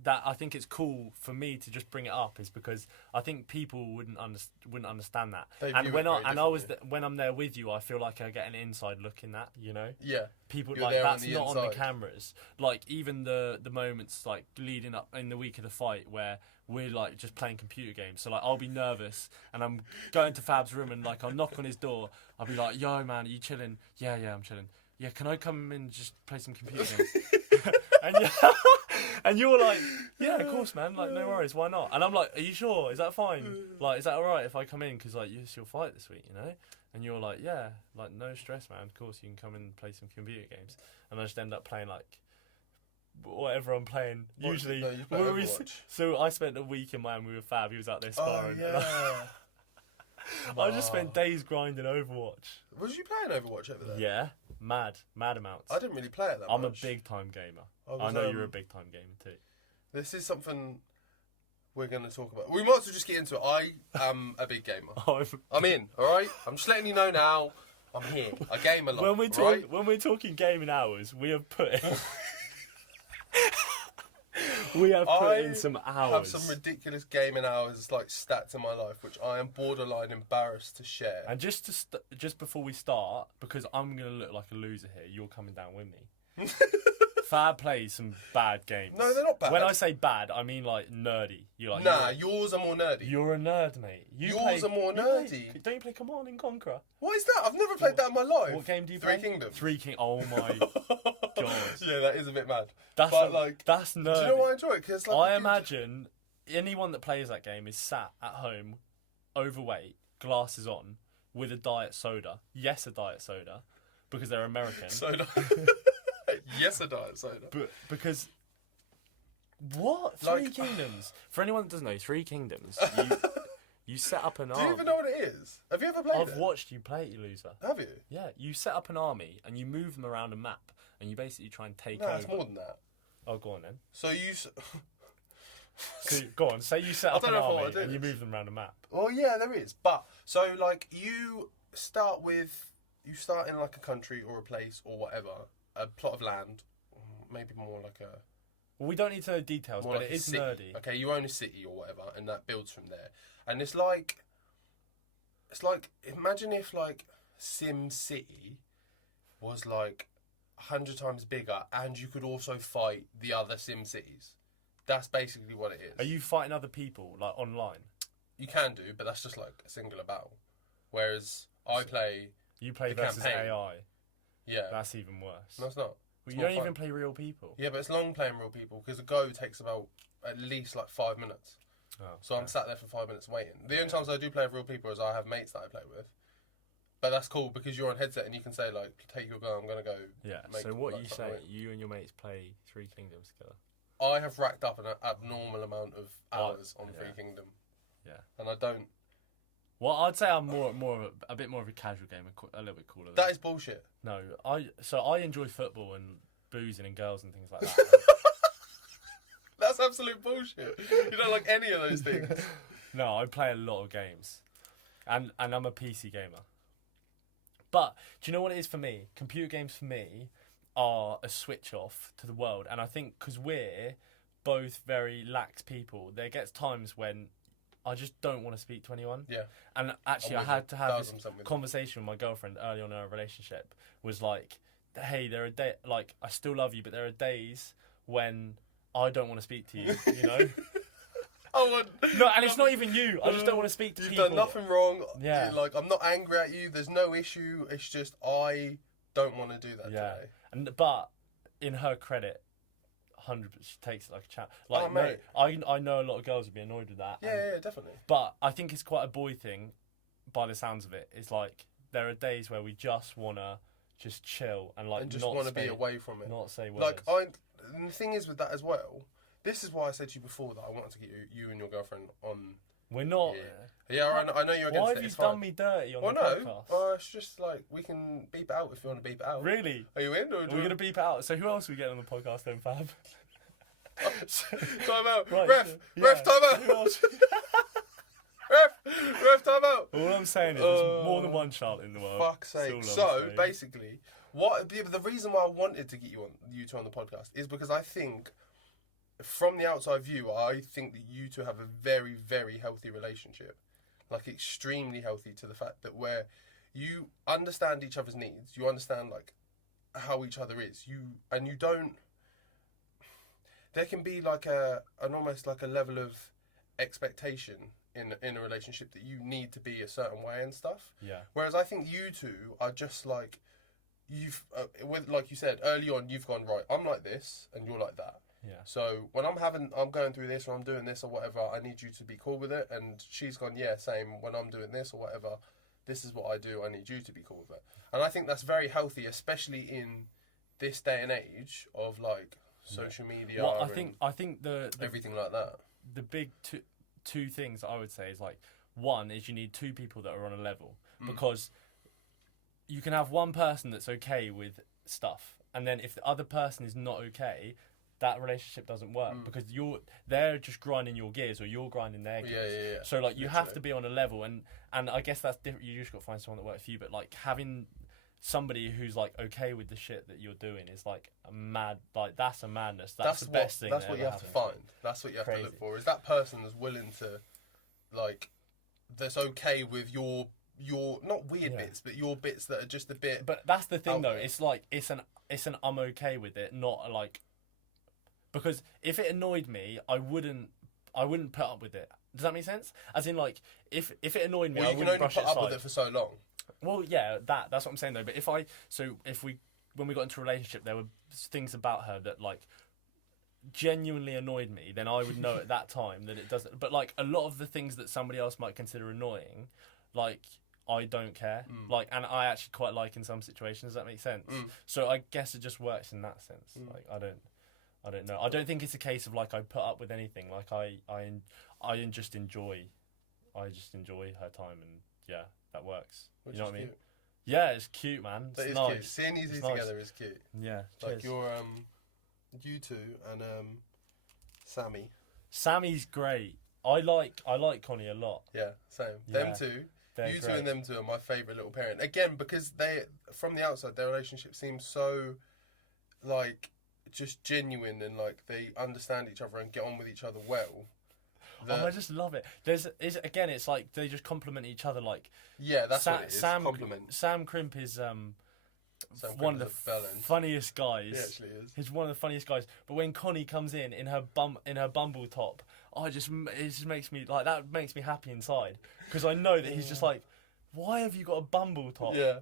I think it's cool for me to just bring it up is because I think people wouldn't understand that. And when I'm there with you, I feel like I get an inside look in that, you know. Yeah. People You're like that's on the not inside. on the cameras. Like even the moments like leading up in the week of the fight where we're like just playing computer games. So like I'll be nervous and I'm going to Fab's room and like I'll knock on his door. I'll be like, "Yo, man, are you chilling?" Yeah, I'm chilling. Yeah, can I come in and just play some computer games? And you're like, yeah, of course, man. Like, no worries, why not? And I'm like, are you sure? Is that fine? Like, is that all right if I come in? Because, like, it's your fight this week, you know? And you're like, yeah, like, no stress, man. Of course, you can come in and play some computer games. And I just end up playing, like, whatever I'm playing. Usually, no, you play Overwatch. So I spent a week in Miami with Fab. He was out there sparring. Oh, yeah. I just spent days grinding Overwatch. Was you playing Overwatch over there? Yeah, mad amounts. I didn't really play it that I'm much. a big time gamer. I know you're a big time gamer too. This is something we're going to talk about. We might as well just get into it. I am a big gamer. I'm in, alright? I'm just letting you know now. I'm here. I game a lot. When we're talking gaming hours, we have put in... we have put in some hours. I have some ridiculous gaming hours like stats in my life, which I am borderline embarrassed to share. And just before we start, because I'm going to look like a loser here, you're coming down with me. Fab plays some bad games. No, they're not bad. When I say bad, I mean like nerdy. You're like, nah, yours are more nerdy. You're a nerd, mate. Yours are more nerdy. Don't you play Command and Conquer? What is that? I've never played that in my life. What game do you play? Three Kingdoms. Oh my god. Yeah, that is a bit mad. That's nerdy. Do you know why I enjoy it? Cause, like, I imagine anyone that plays that game is sat at home, overweight, glasses on, with a diet soda. Yes, a diet soda, because they're American. Soda. Yes, a diet soda. But because what? Three Kingdoms. For anyone that doesn't know, Three Kingdoms. You set up an army. Do you even know what it is? Have you ever played it? I've watched you play it, you loser. Have you? Yeah, you set up an army and you move them around a map and you basically try and take over. No, it's more than that. Oh, go on then. So you... So go on, say you set up an army and you move them around a map. Well, yeah, there is. But, so, like, you start in, like, a country or a place or whatever, a plot of land, maybe more like a... Well, we don't need to know details, but it is nerdy. Okay, you own a city or whatever, and that builds from there. And it's like, imagine if, like, Sim City was, like, 100 times bigger, and you could also fight the other Sim Cities. That's basically what it is. Are you fighting other people, like, online? You can do, but that's just, like, a singular battle. Whereas I play... You play versus campaign. AI. Yeah. That's even worse. No, it's not. Well, you don't even play real people. Yeah, but it's long playing real people, because a go takes about at least, like, 5 minutes. Oh, so I'm sat there for 5 minutes waiting. The only times I do play with real people is I have mates that I play with. But that's cool because you're on headset and you can say, like, take your go, I'm going to go. Yeah, so what you say, you and your mates play Three Kingdoms together? I have racked up an abnormal amount of hours on Three Kingdom. Yeah. And I don't... Well, I'd say I'm more of a bit more of a casual gamer, a little bit cooler. That is bullshit. No, I enjoy football and boozing and girls and things like that. That's absolute bullshit. You don't like any of those things. No, I play a lot of games. And I'm a PC gamer. But, do you know what it is for me? Computer games for me are a switch off to the world. And I think because we're both very lax people, there gets times when I just don't want to speak to anyone. Yeah. And actually, I had to have this conversation with my girlfriend early on in our relationship. Was like, hey, there are like, I still love you, but there are days when I don't want to speak to you, you know? No, and it's not even you. I just don't want to speak to people. You've done nothing wrong. Yeah. Like, I'm not angry at you. There's no issue. It's just I don't want to do that today. But in her credit, 100%, she takes it like a chat. Like, mate. I know a lot of girls would be annoyed with that. Yeah, definitely. But I think it's quite a boy thing, by the sounds of it. It's like, there are days where we just want to just chill and like, and just want to be away from it. Not say words. Like, and the thing is with that as well, this is why I said to you before that I wanted to get you and your girlfriend on. We're not. Yeah, I know you're against it. Why have you done me dirty on the podcast? It's just like, we can beep it out if you want to beep it out. Really? Are you in? Or we're going to beep it out. So who else are we getting on the podcast then, Fab? Time out. Right, ref, time out. Ref, time out. All I'm saying is there's more than one Charlotte in the world. Fuck's sake. So, basically, the reason why I wanted to get you two on the podcast is because I think, from the outside view, I think that you two have a very, very healthy relationship. Like, extremely healthy, to the fact that where you understand each other's needs, you understand, like, how each other is. You don't... There can be, like, an almost, like, a level of expectation in a relationship that you need to be a certain way and stuff. Yeah. Whereas I think you two are just, like... You've, like you said, early on, you've gone, right, I'm like this, and you're like that. Yeah. So when I'm going through this or I'm doing this or whatever, I need you to be cool with it. And she's gone, yeah, same. When I'm doing this or whatever, this is what I do. I need you to be cool with it. And I think that's very healthy, especially in this day and age of like social media. Well, I think the everything like that. The big two things I would say is like, one is you need two people that are on a level, because you can have one person that's okay with stuff, and then if the other person is not okay, that relationship doesn't work because they're just grinding your gears or you're grinding their gears. Yeah. So like you have to be on a level, and I guess that's different. You just got to find someone that works for you. But like having somebody who's like okay with the shit that you're doing is like a mad. Like that's a madness. That's the best thing. That's what you have to find. That's what you have to look for. Is that person that's willing to, like, that's okay with your not weird bits, but your bits that are just a bit. But that's the thing though. It's like it's an I'm okay with it, not like. Because if it annoyed me, I wouldn't put up with it. Does that make sense? As in, like, if it annoyed me, I wouldn't brush it aside. You can only put up with it for so long. Well, yeah, that's what I'm saying though. But when we got into a relationship, there were things about her that like genuinely annoyed me. Then I would know at that time that it doesn't. But like a lot of the things that somebody else might consider annoying, like I don't care. Like, and I actually quite like in some situations. Does that make sense? So I guess it just works in that sense. Like I don't know. I don't think it's a case of like I put up with anything. Like I just enjoy her time, and yeah, that works. Which you know what I mean? Cute. Yeah, it's cute, man. It's nice. Cute. Seeing you two together is cute. Yeah, like your you two and Sammy. Sammy's great. I like Connie a lot. Yeah, same. Yeah, them two. You great. two and them two are my favourite little pairing. Again, because they, from the outside, their relationship seems so like just genuine, and like they understand each other and get on with each other well. I just love it. It's like they just complement each other. Like that's what it is. Compliment. Sam Crimp is one of the funniest guys. He actually is. He's one of the funniest guys. But when Connie comes in her bumble top, it just makes me like that. Makes me happy inside because I know that he's just like, why have you got a bumble top? Yeah.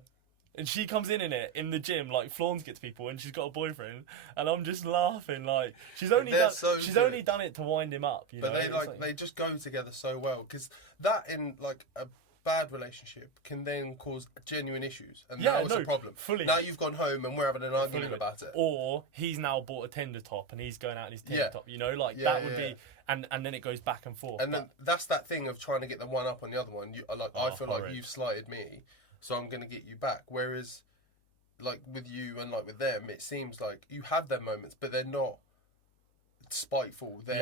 And she comes in it in the gym, like flauns gets people, and she's got a boyfriend, and I'm just laughing. Like she's only done it to wind him up. You know? They just go together so well, because that in like a bad relationship can then cause genuine issues, and now it's a problem. Fully. Now you've gone home and we're having an argument about it. Or he's now bought a tender top and he's going out in his tender top. You know, like that would be, and then it goes back and forth. And then that's that thing of trying to get the one up on the other one. I feel like you've slighted me, so I'm going to get you back. Whereas, like with you and like with them, it seems like you have their moments, but they're not spiteful. You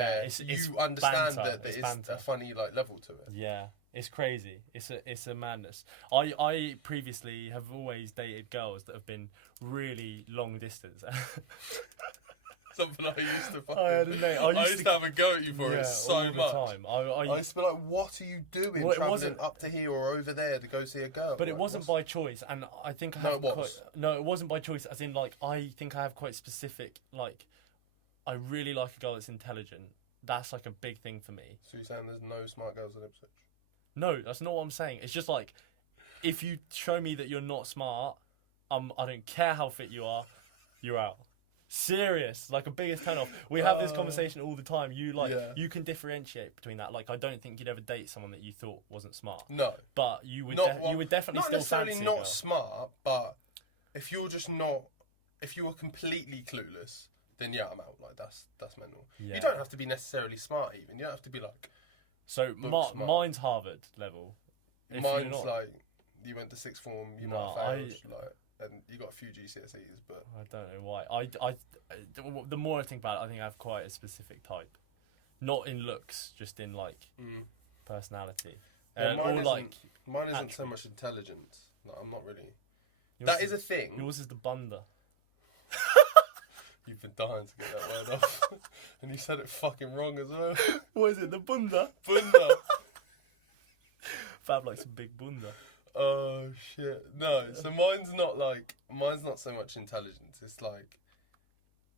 understand banter. that it's a funny like level to it. Yeah, it's crazy. It's a madness. I previously have always dated girls that have been really long distance. Something I used to fucking... I used to have a go at you for it so much. Time. I used to be like, what are you doing travelling up to here or over there to go see a girl? But it wasn't by choice, and I think it wasn't by choice, as in, like, I think I have quite specific, like, I really like a girl that's intelligent. That's, like, a big thing for me. So you're saying there's no smart girls in Ipswich? No, that's not what I'm saying. It's just, like, if you show me that you're not smart, I don't care how fit you are, you're out. Serious, like a biggest turn off. We have this conversation all the time. You can differentiate between that. Like, I don't think you'd ever date someone that you thought wasn't smart. No, but you would. You would definitely not still necessarily fancy not smart. But if you're just not, if you are completely clueless, then yeah, I'm out. Like that's mental. Yeah. You don't have to be necessarily smart. Even you don't have to be like. So mine's Harvard level. Mine's like you went to sixth form. You might have failed. And you got a few GCSEs, but I don't know why. The more I think about it, I think I have quite a specific type, not in looks, just in like personality. Mine isn't so much intelligence. Like, I'm not really. That is a thing. Yours is the bunda. You've been dying to get that word off, and you said it fucking wrong as well. What is it? The bunda. Bunda. Fab likes a big bunda. Oh shit! No, so mine's not so much intelligence. It's like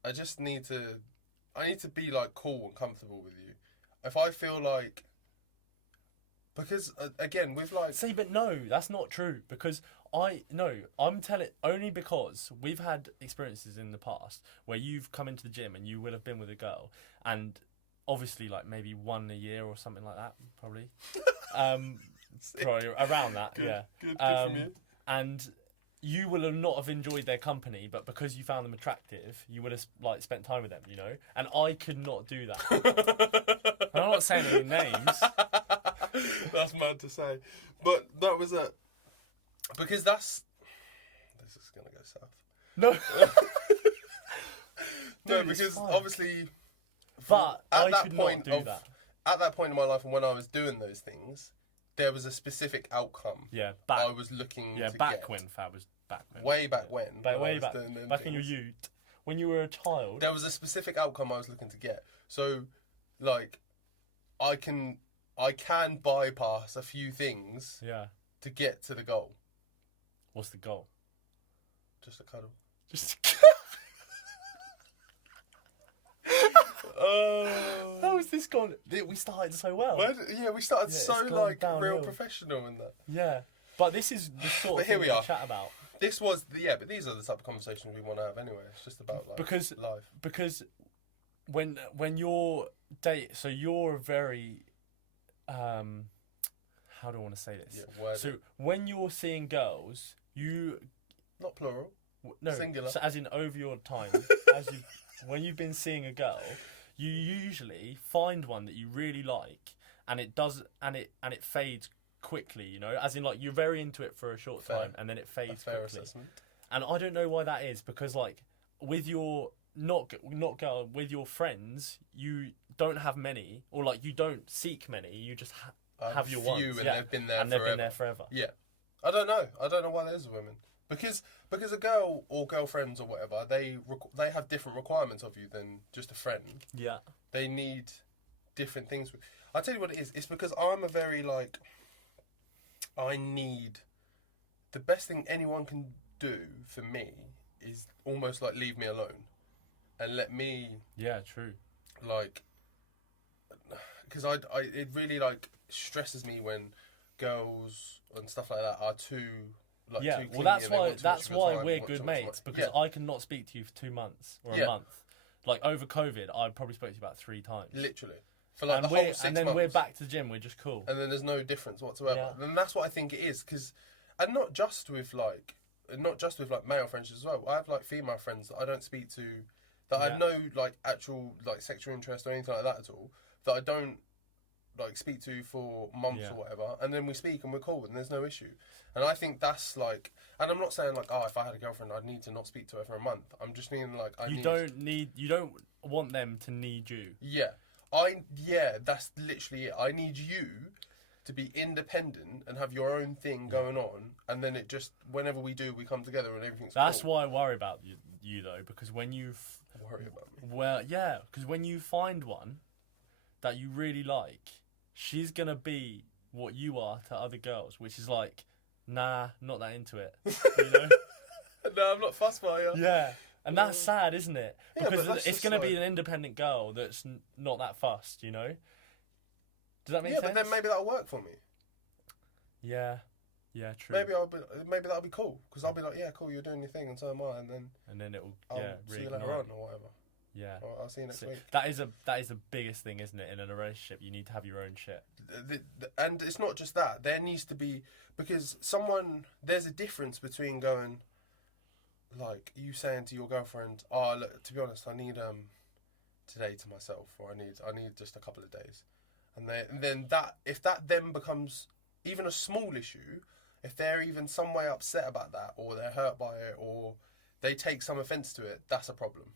I need to be like cool and comfortable with you. If I feel like, because again with like, see, but no, that's not true, because I'm telling only because we've had experiences in the past where you've come into the gym and you will have been with a girl, and obviously like maybe one a year or something like that, probably, probably around that, good, yeah. Good from you. And you will have not have enjoyed their company, but because you found them attractive, you would have like spent time with them, you know. And I could not do that. And I'm not saying any names. That's mad to say, but that was a because this is gonna go south. No, No, Dude, it's because fine. obviously, but at I that could point not do that. At that point in my life, and when I was doing those things, there was a specific outcome. Yeah, I was looking. Yeah, to back get. when Fab was back when. Way back when. Way back. Back in your youth, when you were a child. There was a specific outcome I was looking to get. So, like, I can bypass a few things. Yeah. To get to the goal. What's the goal? Just a cuddle. Just. Oh. How has this gone? We started so well. We started Yeah, so it's like gone real downhill. professional in that. Yeah, but this is the sort But of here thing we we are. chat about. This was but these are the type of conversations we want to have anyway. It's just about like life. Because when you're so you're a very how do I want to say this? Yeah, so when you're seeing girls, you not plural. No, singular. so as in over your time, when you've been seeing a girl, you usually find one that you really like, and it fades quickly. You know, as in like you're very into it for a short time, and then it fades fair quickly. Assessment. And I don't know why that is, because like with your not girl with your friends, you don't have many, or like you don't seek many. You just have your ones, and they've been there. They've been there forever. Yeah, I don't know why there's women. Because a girl or girlfriends or whatever, they have different requirements of you than just a friend. Yeah. They need different things. I'll tell you what it is. It's because I'm a very like, I need, the best thing anyone can do for me is almost like leave me alone. And let me... Yeah, true. Like, because it really like stresses me when girls and stuff like that are too... Like, yeah, too well, clingy, that's why we're good mates, because I cannot speak to you for 2 months or a month. Like over COVID, I probably spoke to you about 3 times. Literally, for like and the whole 6 months. And then we're back to the gym. We're just cool. And then there's no difference whatsoever. Yeah. And that's what I think it is, and not just with male friends as well. I have like female friends that I don't speak to, that I have no like actual like sexual interest or anything like that at all. That I don't like speak to for months or whatever, and then we speak and we're cool and there's no issue. And I think that's like, and I'm not saying like, if I had a girlfriend I'd need to not speak to her for a month. I'm just meaning like you don't want them to need you. That's literally it. I need you to be independent and have your own thing going on, and then it just, whenever we do, we come together and everything's That's cool. why I worry about you though, because when you worry about me. Well, yeah, because when you find one that you really like, she's gonna be what you are to other girls, which is like, nah, not that into it. You know? No, I'm not fussed by you. Yeah, and that's sad, isn't it? Yeah, Because it's gonna be an independent girl that's not that fussed. You know? Does that make sense? Yeah, but then maybe that'll work for me. Yeah, true. Maybe that'll be cool, because I'll be like, yeah, cool, you're doing your thing, and so am I, and then it'll I'll see you later on or whatever. Yeah, I'll see you next week. That is the biggest thing, isn't it? In a relationship, you need to have your own shit. And it's not just that. There needs to be, because there's a difference between going, like, you saying to your girlfriend, look, to be honest, I need today to myself, or I need just a couple of days, and then that, if that then becomes even a small issue, if they're even some way upset about that, or they're hurt by it, or they take some offence to it, that's a problem.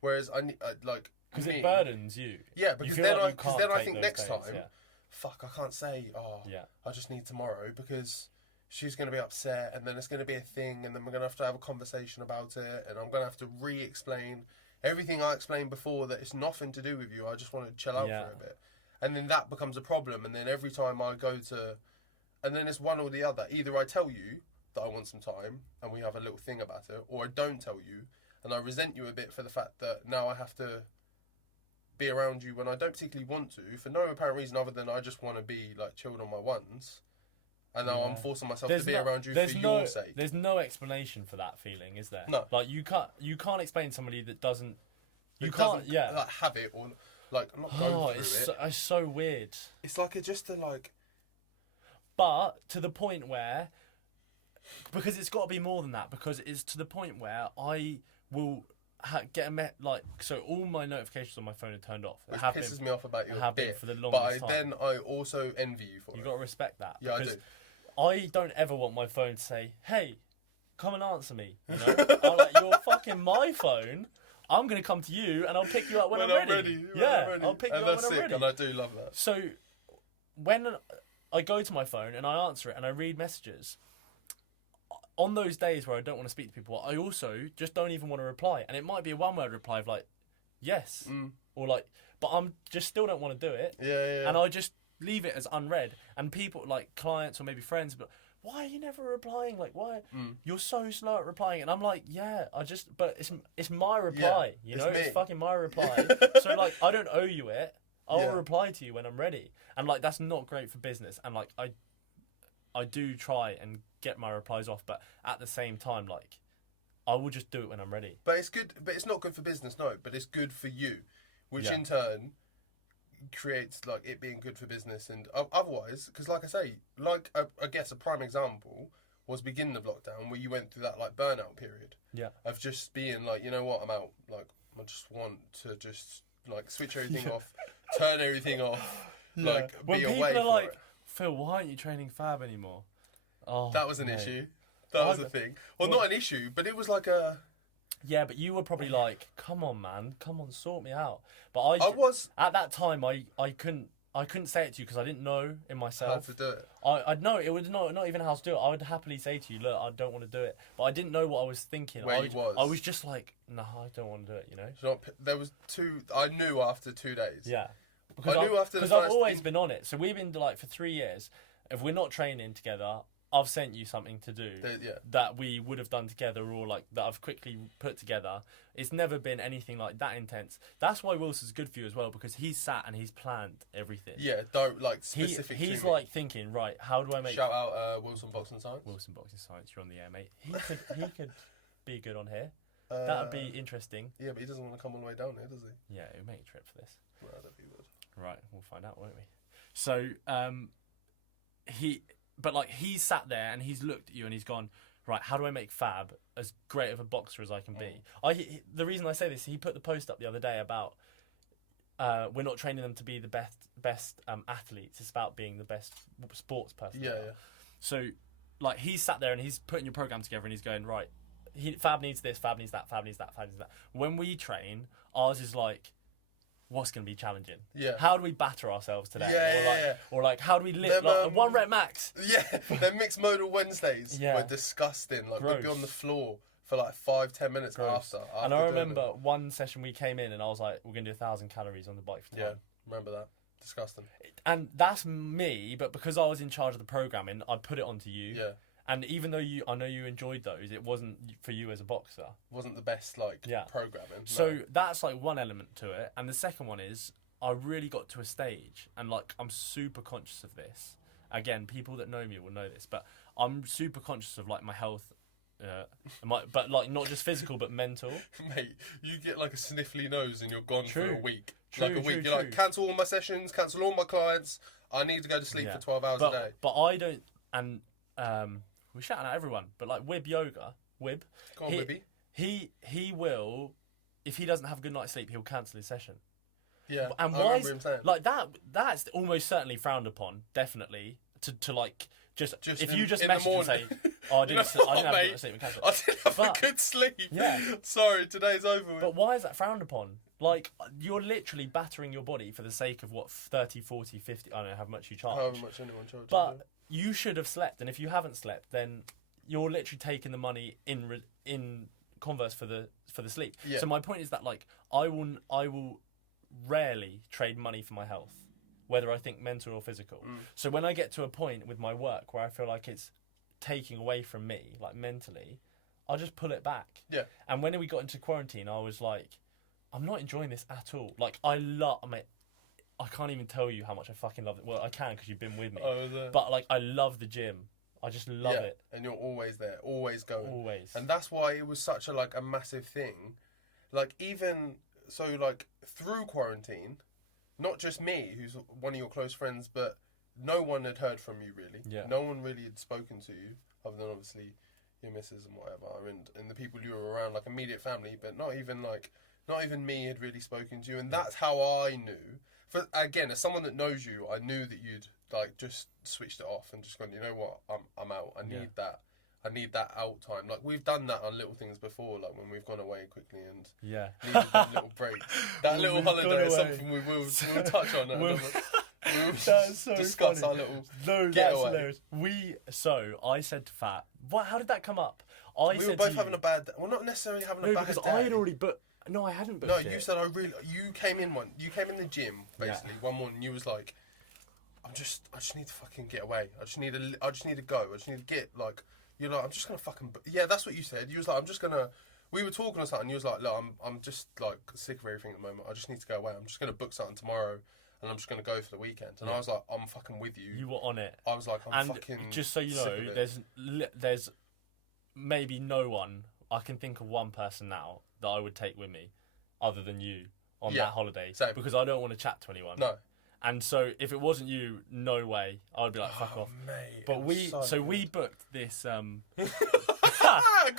Whereas because it burdens you. Yeah, because then I think next time, fuck, I can't say, I just need tomorrow, because she's going to be upset, and then it's going to be a thing, and then we're going to have a conversation about it, and I'm going to have to re-explain everything I explained before that it's nothing to do with you. I just want to chill out for a bit. And then that becomes a problem, and then every time I go to... And then it's one or the other. Either I tell you that I want some time, and we have a little thing about it, or I don't tell you, and I resent you a bit for the fact that now I have to be around you when I don't particularly want to, for no apparent reason other than I just want to be like chilled on my ones. And now I'm forcing myself to be around you for your sake. There's no explanation for that feeling, is there? No. Like, you can't explain to somebody that doesn't... like, have it or... Like, I'm not going through it. It's so weird. It's like just a, like... But to the point where... Because it's got to be more than that. Because it's to the point where I will... get so all my notifications on my phone are turned off. Which pisses me off about you a bit. For the longest time. Then I also envy you for it. You've got to respect that. Yeah, I do. I don't ever want my phone to say, "Hey, come and answer me." You know, I'm like, you're fucking my phone. I'm gonna come to you and I'll pick you up when I'm ready. I'll pick you up when I'm ready. And I do love that. So when I go to my phone and I answer it and I read messages, on those days where I don't want to speak to people, I also just don't even want to reply. And it might be a one-word reply of like, yes, or like, but I'm just still don't want to do it. Yeah. And I just leave it as unread. And people, like clients or maybe friends, but why are you never replying? Like, why? You're so slow at replying. And I'm like, but it's my reply, you know? It's fucking my reply. So, like, I don't owe you it. I'll reply to you when I'm ready. And, like, that's not great for business. And, like, I do try and get my replies off, but at the same time, like, I will just do it when I'm ready. But it's good. But it's not good for business, no. But it's good for you, which in turn creates like it being good for business. And otherwise, because like I say, like I guess a prime example was beginning of lockdown where you went through that like burnout period. Yeah. Of just being like, you know what, I'm out. Like I just want to just like switch everything off, turn everything off, like when be people away are from like, it. Phil, why aren't you training Fab anymore? Oh, that was an issue. That was a thing. Well, not an issue, but it was like a... Yeah, but you were probably like, come on, man. Come on, sort me out. But I was... At that time, I couldn't say it to you because I didn't know in myself. How to do it. I'd know. It would not even how to do it. I would happily say to you, look, I don't want to do it. But I didn't know what I was thinking. I was just like, no, I don't want to do it, you know? So there was I knew after 2 days. Yeah. Because I've always been on it. So we've been like for 3 years. If we're not training together, I've sent you something to do that we would have done together, or like that I've quickly put together. It's never been anything like that intense. That's why Wilson's good for you as well, because he's sat and he's planned everything. Yeah, don't like specific. He's like thinking, right, how do I make... Shout out Wilson Boxing Science. Wilson Boxing Science, you're on the air, mate. He could be good on here. That'd be interesting. Yeah, but he doesn't want to come all the way down here, does he? Yeah, he'll make a trip for this. Well, that'd be good. Right, we'll find out, won't we? So, he's sat there and he's looked at you and he's gone, right, how do I make Fab as great of a boxer as I can be? The reason I say this, he put the post up the other day about we're not training them to be the best athletes. It's about being the best sports person. Yeah. So, like, he's sat there and he's putting your program together and he's going, right, Fab needs this, Fab needs that, Fab needs that, Fab needs that. When we train, ours is like, what's going to be challenging? Yeah. How do we batter ourselves today? Or like, how do we lift like, 1 rep max? Yeah, the mixed modal Wednesdays were disgusting. Like, we'd be on the floor for like 5-10 minutes after. And I remember one session we came in and I was like, we're going to do 1,000 calories on the bike for time. Yeah, remember that. Disgusting. And that's me, but because I was in charge of the programming, I put it onto you. Yeah. And even though I know you enjoyed those, it wasn't for you as a boxer. Wasn't the best programming. So that's like one element to it, and the second one is I really got to a stage, and like I'm super conscious of this. Again, people that know me will know this, but I'm super conscious of like my health, but like not just physical but mental. Mate, you get like a sniffly nose and you're gone for a week. You're like, cancel all my sessions, cancel all my clients. I need to go to sleep for 12 hours a day. But I don't, and we're shouting at everyone, but like Wib Yoga, Wib. Go on, Wibby. He will, if he doesn't have a good night's sleep, he'll cancel his session. Yeah, and I remember him saying. Like that's almost certainly frowned upon, definitely, to like, just if you just message and say, oh, I didn't have a good sleep and cancel. I didn't have a good sleep. Yeah. Sorry, today's over with. But why is that frowned upon? Like, you're literally battering your body for the sake of what, 30, 40, 50, I don't know how much you charge. However much anyone charges. But you should have slept, and if you haven't slept, then you're literally taking the money in converse for the sleep. Yeah. So my point is that like I will rarely trade money for my health, whether I think mental or physical. So when I get to a point with my work where I feel like it's taking away from me, like mentally, I'll just pull it back. Yeah. And when we got into quarantine, I was like, I'm not enjoying this at all. Like I can't even tell you how much I fucking love it. Well, I can because you've been with me. Oh, but like, I love the gym. I just love it. And you're always there, always going. Always. And that's why it was such a massive thing. Like, even so, like, through quarantine, not just me, who's one of your close friends, but no one had heard from you really. Yeah. No one really had spoken to you, other than obviously your missus and whatever, and the people you were around, like immediate family, but not even me had really spoken to you, and that's how I knew. For again, as someone that knows you, I knew that you'd like just switched it off and just gone, you know what, I'm out. I need that. I need that out time. Like, we've done that on little things before, like when we've gone away quickly and needed that little break. That little holiday is something we'll touch on. We'll that's so discuss funny. our little No, that's hilarious. I said to Fat, how did that come up? We were both having a bad day. Well, not necessarily having a bad day. No, because I had already booked. No, I hadn't booked it. No, you said you came in the gym, basically, one morning, you was like, I just need to fucking get away. I just need to go. I just need to get, like, you're like, I'm just gonna fucking... Yeah, that's what you said. You was like, I'm just gonna... We were talking or something, and you was like, look, I'm just, like, sick of everything at the moment. I just need to go away. I'm just gonna book something tomorrow, and I'm just gonna go for the weekend. And I was like, I'm fucking with you. You were on it. I was like, I'm fucking just so you know, there's maybe no one... I can think of one person now that I would take with me, other than you, on that holiday. Same. Because I don't want to chat to anyone. No. And so if it wasn't you, no way. I would be like, fuck off. Mate, but we booked this... Go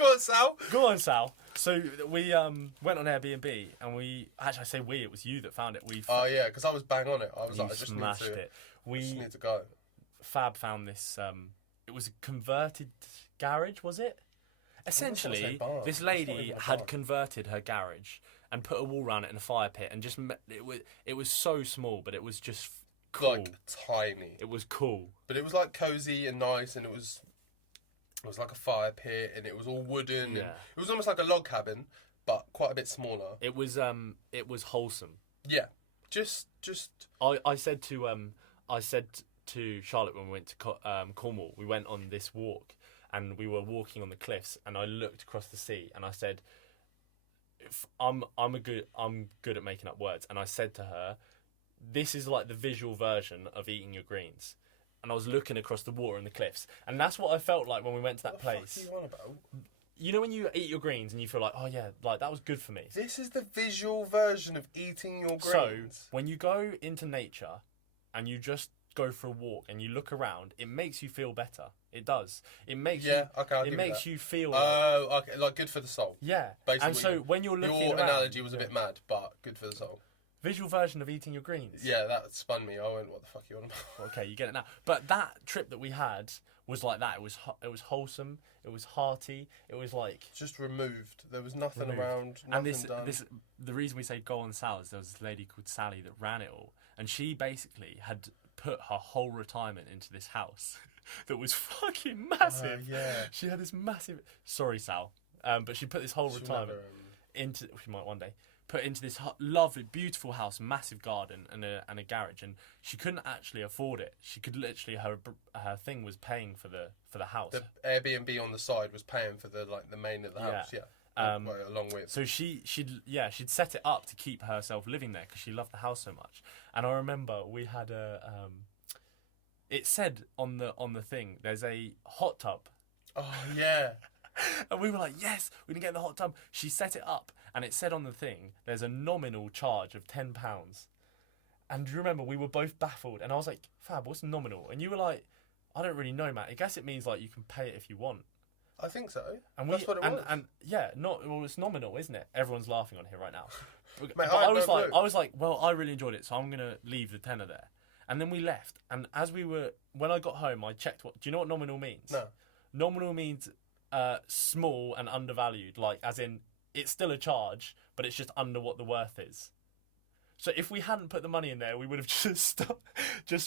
on, Sal. Go on, Sal. So we went on Airbnb, and it was you that found it. Yeah, because I was bang on it. I was like, I just smashed it. We just need to go. Fab found this. It was a converted garage, was it? Essentially, this lady had converted her garage and put a wall around it and a fire pit, and just it was so small, but it was just cool. Like tiny. It was cool, but it was like cozy and nice, and it was like a fire pit, and it was all wooden. Yeah. And it was almost like a log cabin, but quite a bit smaller. It was wholesome. Yeah, just. I said to Charlotte when we went to Cornwall, we went on this walk. And we were walking on the cliffs, and I looked across the sea, and I said, "I'm good at making up words." And I said to her, "This is like the visual version of eating your greens." And I was looking across the water and the cliffs, and that's what I felt like when we went to that place. What the fuck are you on about? You know when you eat your greens and you feel like, oh yeah, like that was good for me. This is the visual version of eating your greens. So when you go into nature, and you just go for a walk and you look around, it makes you feel better. It does. It makes you feel. Oh, okay, like good for the soul. Yeah. Basically, and so when you're looking your around, analogy was a bit mad, but good for the soul. Visual version of eating your greens. Yeah, that spun me. I went, what the fuck are you on about? Okay, you get it now. But that trip that we had was like that. It was wholesome. It was hearty. It was like just removed. There was nothing around. Nothing and the reason we say go on Sal is there was this lady called Sally that ran it all, and she basically had put her whole retirement into this house that was fucking massive. Yeah. She had this massive... Sorry, Sal. But she put this whole retirement into... She might one day. Put into this lovely, beautiful house, massive garden and a garage. And she couldn't actually afford it. She could literally... Her thing was paying for the house. The Airbnb on the side was paying for the main of the house, along with. So she'd set it up to keep herself living there because she loved the house so much. And I remember we had it said on the thing, there's a hot tub. Oh yeah. And we were like, yes, we can get in the hot tub. She set it up, and it said on the thing, there's a nominal charge of £10. And do you remember, we were both baffled, and I was like, Fab, what's nominal? And you were like, I don't really know, Matt. I guess it means like you can pay it if you want. I think so. And that's what it was. And yeah, it's nominal, isn't it? Everyone's laughing on here right now. Mate, but I was like, well, I really enjoyed it, so I'm gonna leave the tenner there. And then we left, and when I got home, I checked do you know what nominal means? No. Nominal means small and undervalued, like as in it's still a charge, but it's just under what the worth is. So if we hadn't put the money in there, we would have just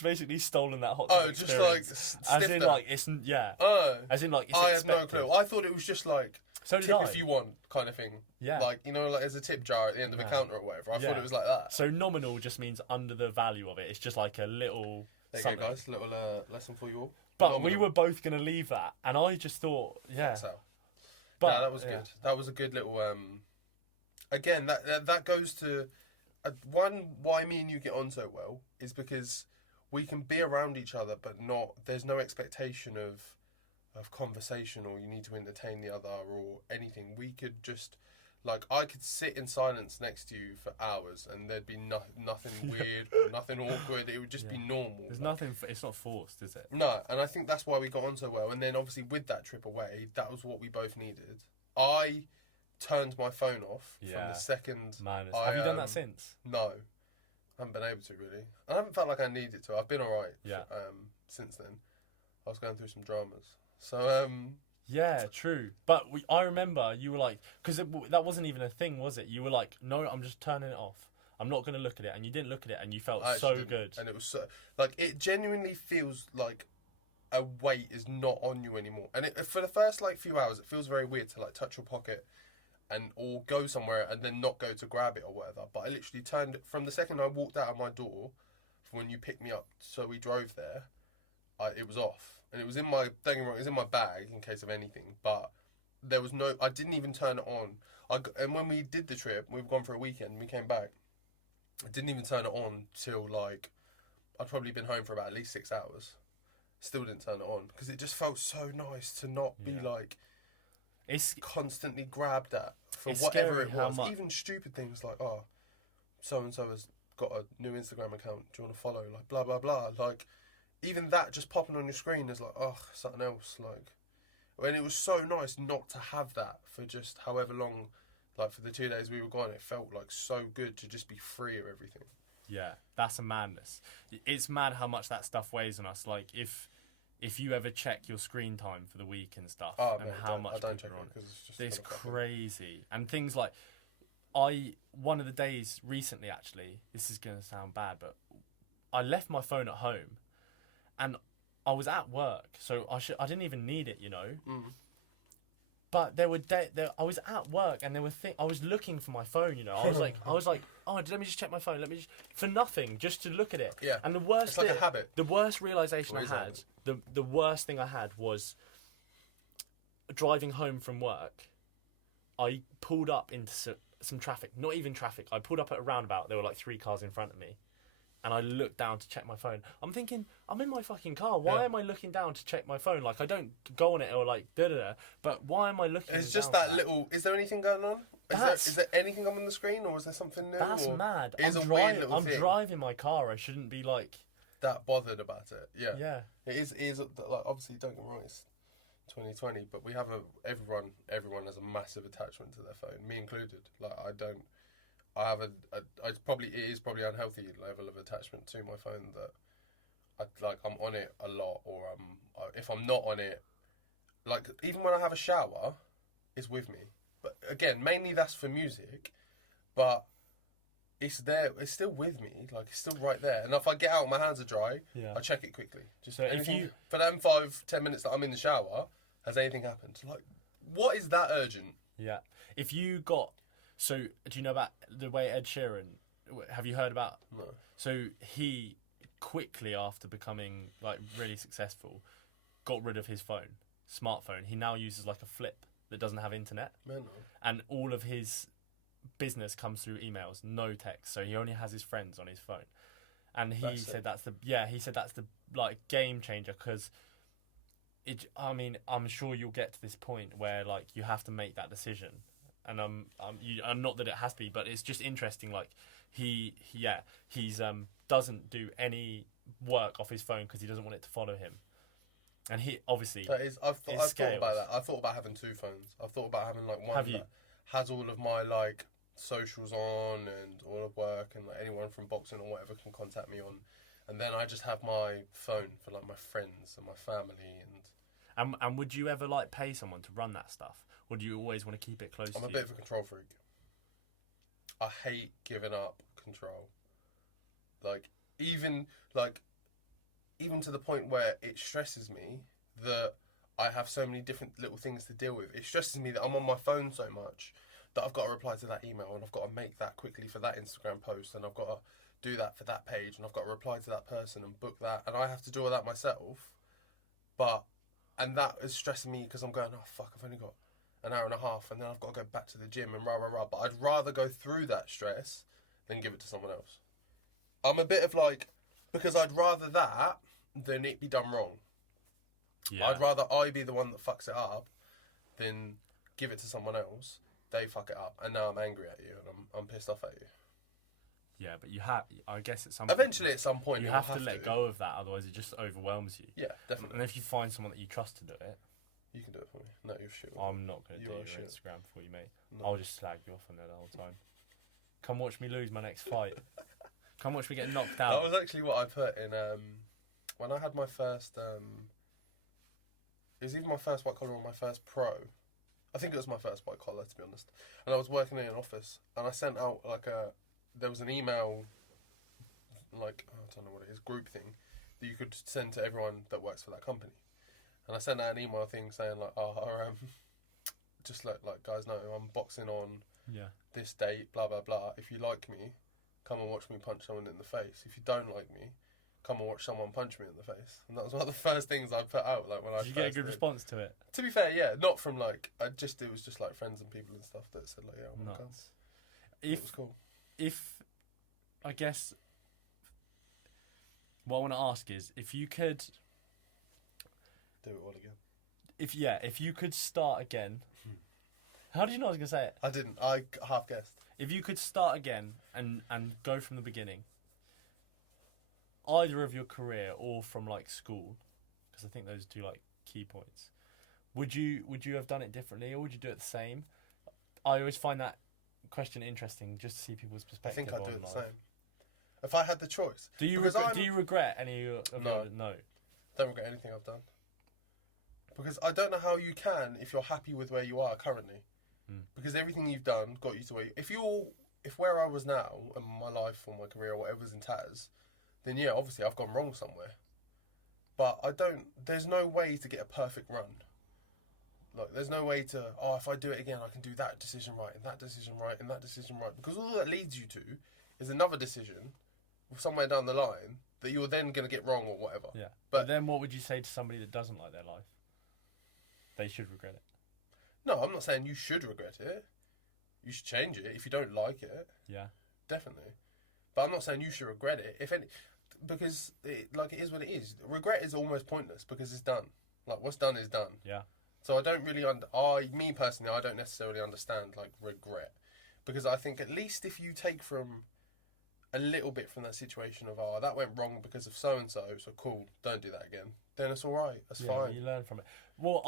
basically stolen that hot tub experience. As in, like, it's as in, like, it's I expected. had no clue. I thought it was just like so did tip I. if you want kind of thing. Yeah. Like, you know, like there's a tip jar at the end of a counter or whatever. I thought it was like that. So nominal just means under the value of it. It's just like a little there you go, guys. A little lesson for you all. But nominal. we were both going to leave that, and I just thought, yeah. So. But that was good. That was a good little. Again, that goes to why me and you get on so well is because we can be around each other, but there's no expectation of conversation, or you need to entertain the other or anything. We could just, like, I could sit in silence next to you for hours and there'd be nothing weird or nothing awkward. It would just be normal. There's nothing, it's not forced, is it? No, and I think that's why we got on so well. And then obviously with that trip away, that was what we both needed. I turned my phone off from the second. Madness. Have you done that since? No. I haven't been able to, really. I haven't felt like I needed to. I've been alright since then. I was going through some dramas. So, yeah, true. But I remember you were like, because that wasn't even a thing, was it? You were like, no, I'm just turning it off. I'm not going to look at it. And you didn't look at it, and you felt so good. And it was so, like, it genuinely feels like a weight is not on you anymore. And for the first, like, few hours, it feels very weird to, like, touch your pocket or go somewhere and then not go to grab it or whatever. But I literally turned it from the second I walked out of my door, from when you picked me up, so we drove there, it was off. And it was in my, don't get me wrong, it was in my bag in case of anything, but there was I didn't even turn it on. And when we did the trip, we've gone for a weekend, we came back, I didn't even turn it on till, like, I'd probably been home for about at least 6 hours. Still didn't turn it on, because it just felt so nice to not be, like, it's constantly grabbed at for whatever it was. Even stupid things like, oh, so-and-so has got a new Instagram account, do you want to follow? Like, blah, blah, blah. Like, even that just popping on your screen is like, oh, something else. Like, and it was so nice not to have that for just however long, like for the 2 days we were gone. It felt like so good to just be free of everything. Yeah, that's a madness. It's mad how much that stuff weighs on us. Like, if you ever check your screen time for the week and stuff, and how much I don't check it, it's crazy. And things like, one of the days recently, actually, this is going to sound bad, but I left my phone at home. And I was at work, so I didn't even need it, you know. Mm. But there were I was at work, and there were I was looking for my phone, you know. I was like, oh, let me just check my phone. For nothing, just to look at it. Yeah. And the worst, it's like a habit. The worst realization I had, the worst thing I had was driving home from work. I pulled up into some traffic, not even traffic. I pulled up at a roundabout. There were like 3 cars in front of me. And I looked down to check my phone. I'm thinking, I'm in my fucking car. Why am I looking down to check my phone? Like, I don't go on it or like da-da-da. But why am I looking It's just that little... Is there anything going on? Is there anything on the screen, or is there something new? That's mad. I'm driving my car. I shouldn't be like... that bothered about it. Yeah. Yeah. It is like, obviously, don't get me wrong, it's 2020, but we have everyone has a massive attachment to their phone, me included. Like, I have it is probably unhealthy level of attachment to my phone that I'm on it a lot, or if I'm not on it, like, even when I have a shower, it's with me. But again, mainly that's for music, but it's there, it's still with me, like, it's still right there. And if I get out, my hands are dry, I check it quickly. Just so for them 5-10 minutes that I'm in the shower, has anything happened? Like, what is that urgent? Yeah. If you got... So, do you know about the way Ed Sheeran... Have you heard about... No. So, he quickly, after becoming, like, really successful, got rid of his smartphone. He now uses, like, a flip that doesn't have internet. Man. And all of his business comes through emails, no text. So, he only has his friends on his phone. And he said that's the like, game changer, because... I'm sure you'll get to this point where, like, you have to make that decision. And I'm not that it has to be, but it's just interesting. Like, he's doesn't do any work off his phone because he doesn't want it to follow him. And he obviously I've thought about that. I've thought about having 2 phones. I've thought about having, like, one that has all of my, like, socials on and all of work, and, like, anyone from boxing or whatever can contact me on. And then I just have my phone for, like, my friends and my family. And would you ever, like, pay someone to run that stuff? Or do you always want to keep it close to you? I'm a bit of a control freak. I hate giving up control. Even to the point where it stresses me that I have so many different little things to deal with. It stresses me that I'm on my phone so much that I've got to reply to that email, and I've got to make that quickly for that Instagram post, and I've got to do that for that page, and I've got to reply to that person and book that, and I have to do all that myself. And that is stressing me because I'm going, oh fuck, I've only got an hour and a half, and then I've got to go back to the gym and rah rah rah. But I'd rather go through that stress then give it to someone else. I'm a bit of like, because I'd rather that than it be done wrong. Yeah. I'd rather I be the one that fucks it up than give it to someone else. They fuck it up, and now I'm angry at you, and I'm pissed off at you. Yeah, but you have. I guess at some Eventually, at some point, you you'll have to let go of that. Otherwise, it just overwhelms you. Yeah, definitely. And if you find someone that you trust to do it, you can do it for me. No, you're shit. I'm not going to do You are your shit. Instagram for you, mate. No. I'll just slag you off on there the whole time. Come watch me lose my next fight. Come watch me get knocked out. That was actually what I put in when I had my first. It was either my first white collar or my first pro. I think it was my first white collar, to be honest. And I was working in an office, and I sent out there was an email, I don't know what it is, group thing that you could send to everyone that works for that company. And I sent out an email thing saying just like guys know I'm boxing on this date, blah blah blah. If you like me, come and watch me punch someone in the face. If you don't like me, come and watch someone punch me in the face. And that was one of the first things I put out. Like when Did you get a good response to it? To be fair, yeah, not from it was just like friends and people and stuff that said like, yeah, I'm gonna come. It was cool. If I guess what I want to ask is if you could do it all again. If you could start again. How did you know I was gonna say it? I didn't. I half guessed. If you could start again and go from the beginning, either of your career or from school, because I think those are two key points. Would you have done it differently, or would you do it the same? I always find that question interesting, just to see people's I perspective. think I'd do it the life. same. If I had the choice. Do you regret any of No. No. Don't regret anything I've done. Because I don't know how you can if you're happy with where you are currently. Because everything you've done got you to where if where I was now and my life or my career or whatever's in tatters, then yeah, obviously I've gone wrong somewhere. But there's no way to get a perfect run. There's no way to, if I do it again, I can do that decision right, and that decision right, and that decision right. Because all that leads you to is another decision somewhere down the line that you're then going to get wrong or whatever. Yeah. But then what would you say to somebody that doesn't like their life? They should regret it. No, I'm not saying you should regret it. You should change it if you don't like it. Yeah. Definitely. But I'm not saying you should regret it. Because it is what it is. Regret is almost pointless because it's done. What's done is done. Yeah. So I don't really me personally, I don't necessarily understand regret, because I think at least if you take from a little bit from that situation of that went wrong because of so and so cool, don't do that again. Then it's all right. That's fine. You learn from it. Well,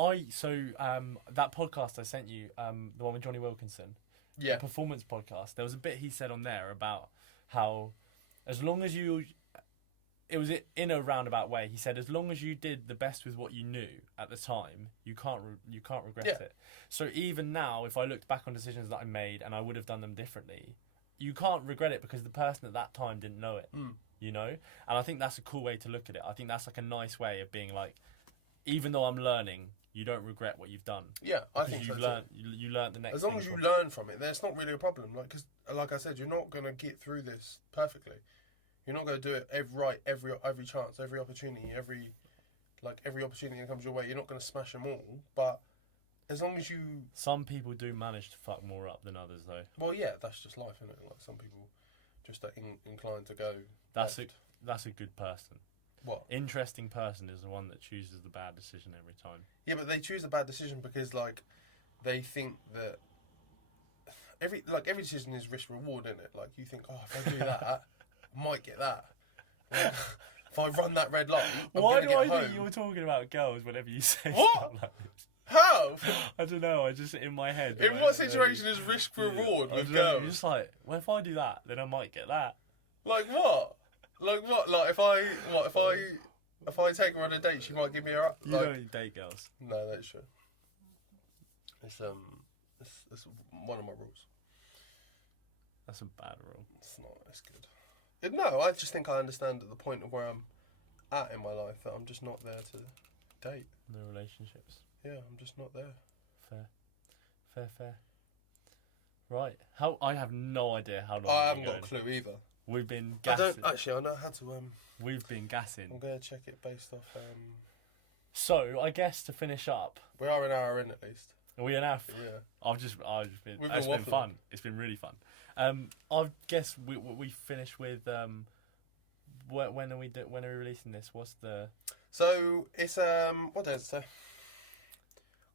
that podcast I sent you, the one with Johnny Wilkinson, the performance podcast. There was a bit he said on there about how, as long as it was in a roundabout way. He said, as long as you did the best with what you knew at the time, you can't regret it. So even now, if I looked back on decisions that I made and I would have done them differently, you can't regret it because the person at that time didn't know it. You know? And I think that's a cool way to look at it. I think that's a nice way of being even though I'm learning, you don't regret what you've done. Yeah, I think so too. You learned the next. As long as you learn from it, there's not really a problem. Because, like I said, you're not going to get through this perfectly. You're not going to do it every chance, every opportunity, every opportunity that comes your way. You're not going to smash them all, but as long as you. Some people do manage to fuck more up than others, though. Well, yeah, that's just life, isn't it? Some people just are inclined to go. That's a good person. What? Interesting person is the one that chooses the bad decision every time. Yeah, but they choose a bad decision because they think that every decision is risk reward, isn't it? You think, if I do that, I might get that. If I run that red light, why do I think you're talking about girls whenever you say what? stuff like this? How? I don't know. I just in my head. In what situation is risk reward with girls? You're just if I do that, then I might get that. Like what? If I take her on a date, she might give me her up. You don't date girls. No, that's true. It's one of my rules. That's a bad rule. It's not. It's good. No, I just think I understand at the point of where I'm at in my life that I'm just not there to date. No relationships. Yeah, I'm just not there. Fair. Right. I have no idea how long. I haven't got a clue either. We've been gassing. I know how to. We've been gassing. I'm going to check it based off. So I guess to finish up, we are an hour in at least. Are we an hour? Yeah. I've just been. It's been fun. It's been really fun. I guess we finish with when are we releasing this? What's the? So it's what day is it today?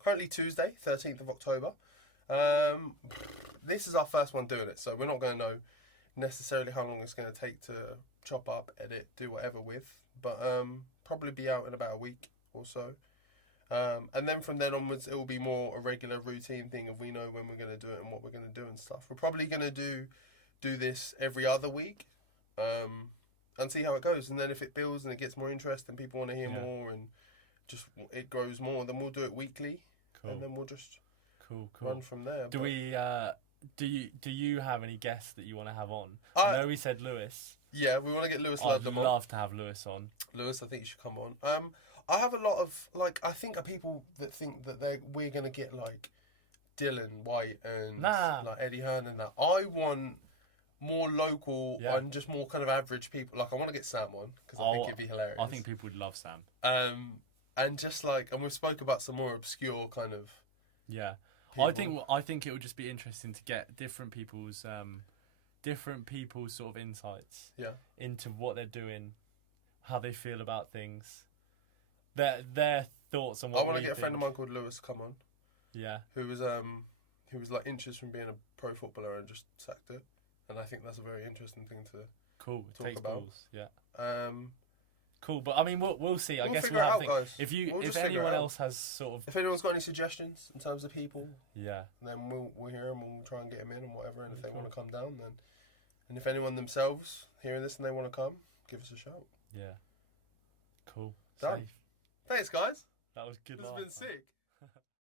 Currently Tuesday, 13th of October. This is our first one doing it, so we're not going to know necessarily how long it's going to take to chop up, edit, do whatever with, but probably be out in about a week or so. And then from then onwards, it will be more a regular routine thing of we know when we're going to do it and what we're going to do and stuff. We're probably going to do this every other week, and see how it goes. And then if it builds and it gets more interest and people want to hear more and just it grows more, then we'll do it weekly. Cool. And then we'll just run from there. Do we? Do you have any guests that you want to have on? I know we said Lewis. Yeah, we want to get Lewis. I'd love to have Lewis on. Lewis, I think you should come on. I have a lot of I think people that think that we're gonna get like Dylan White and like Eddie Hearn and that. I want more local and just more kind of average people. Like I want to get Sam on because I think it'd be hilarious. I think people would love Sam. And just and we've spoke about some more obscure kind of people. I think it would just be interesting to get different people's sort of insights into what they're doing, how they feel about things, their thoughts on what. I want to get a friend of mine called Lewis come on. Yeah. Who was like inches from being a pro footballer and just sacked it, and I think that's a very interesting thing to talk about. Balls. Yeah. Cool, but I mean, we'll see. I guess we'll have guys. If anyone else has sort of, if anyone's got any suggestions in terms of people, then we'll hear them and we'll try and get them in and whatever. And if they want to come down, then, and if anyone themselves hearing this and they want to come, give us a shout. Yeah. Cool. Done. Safe. Thanks, guys. That was good. This has been sick.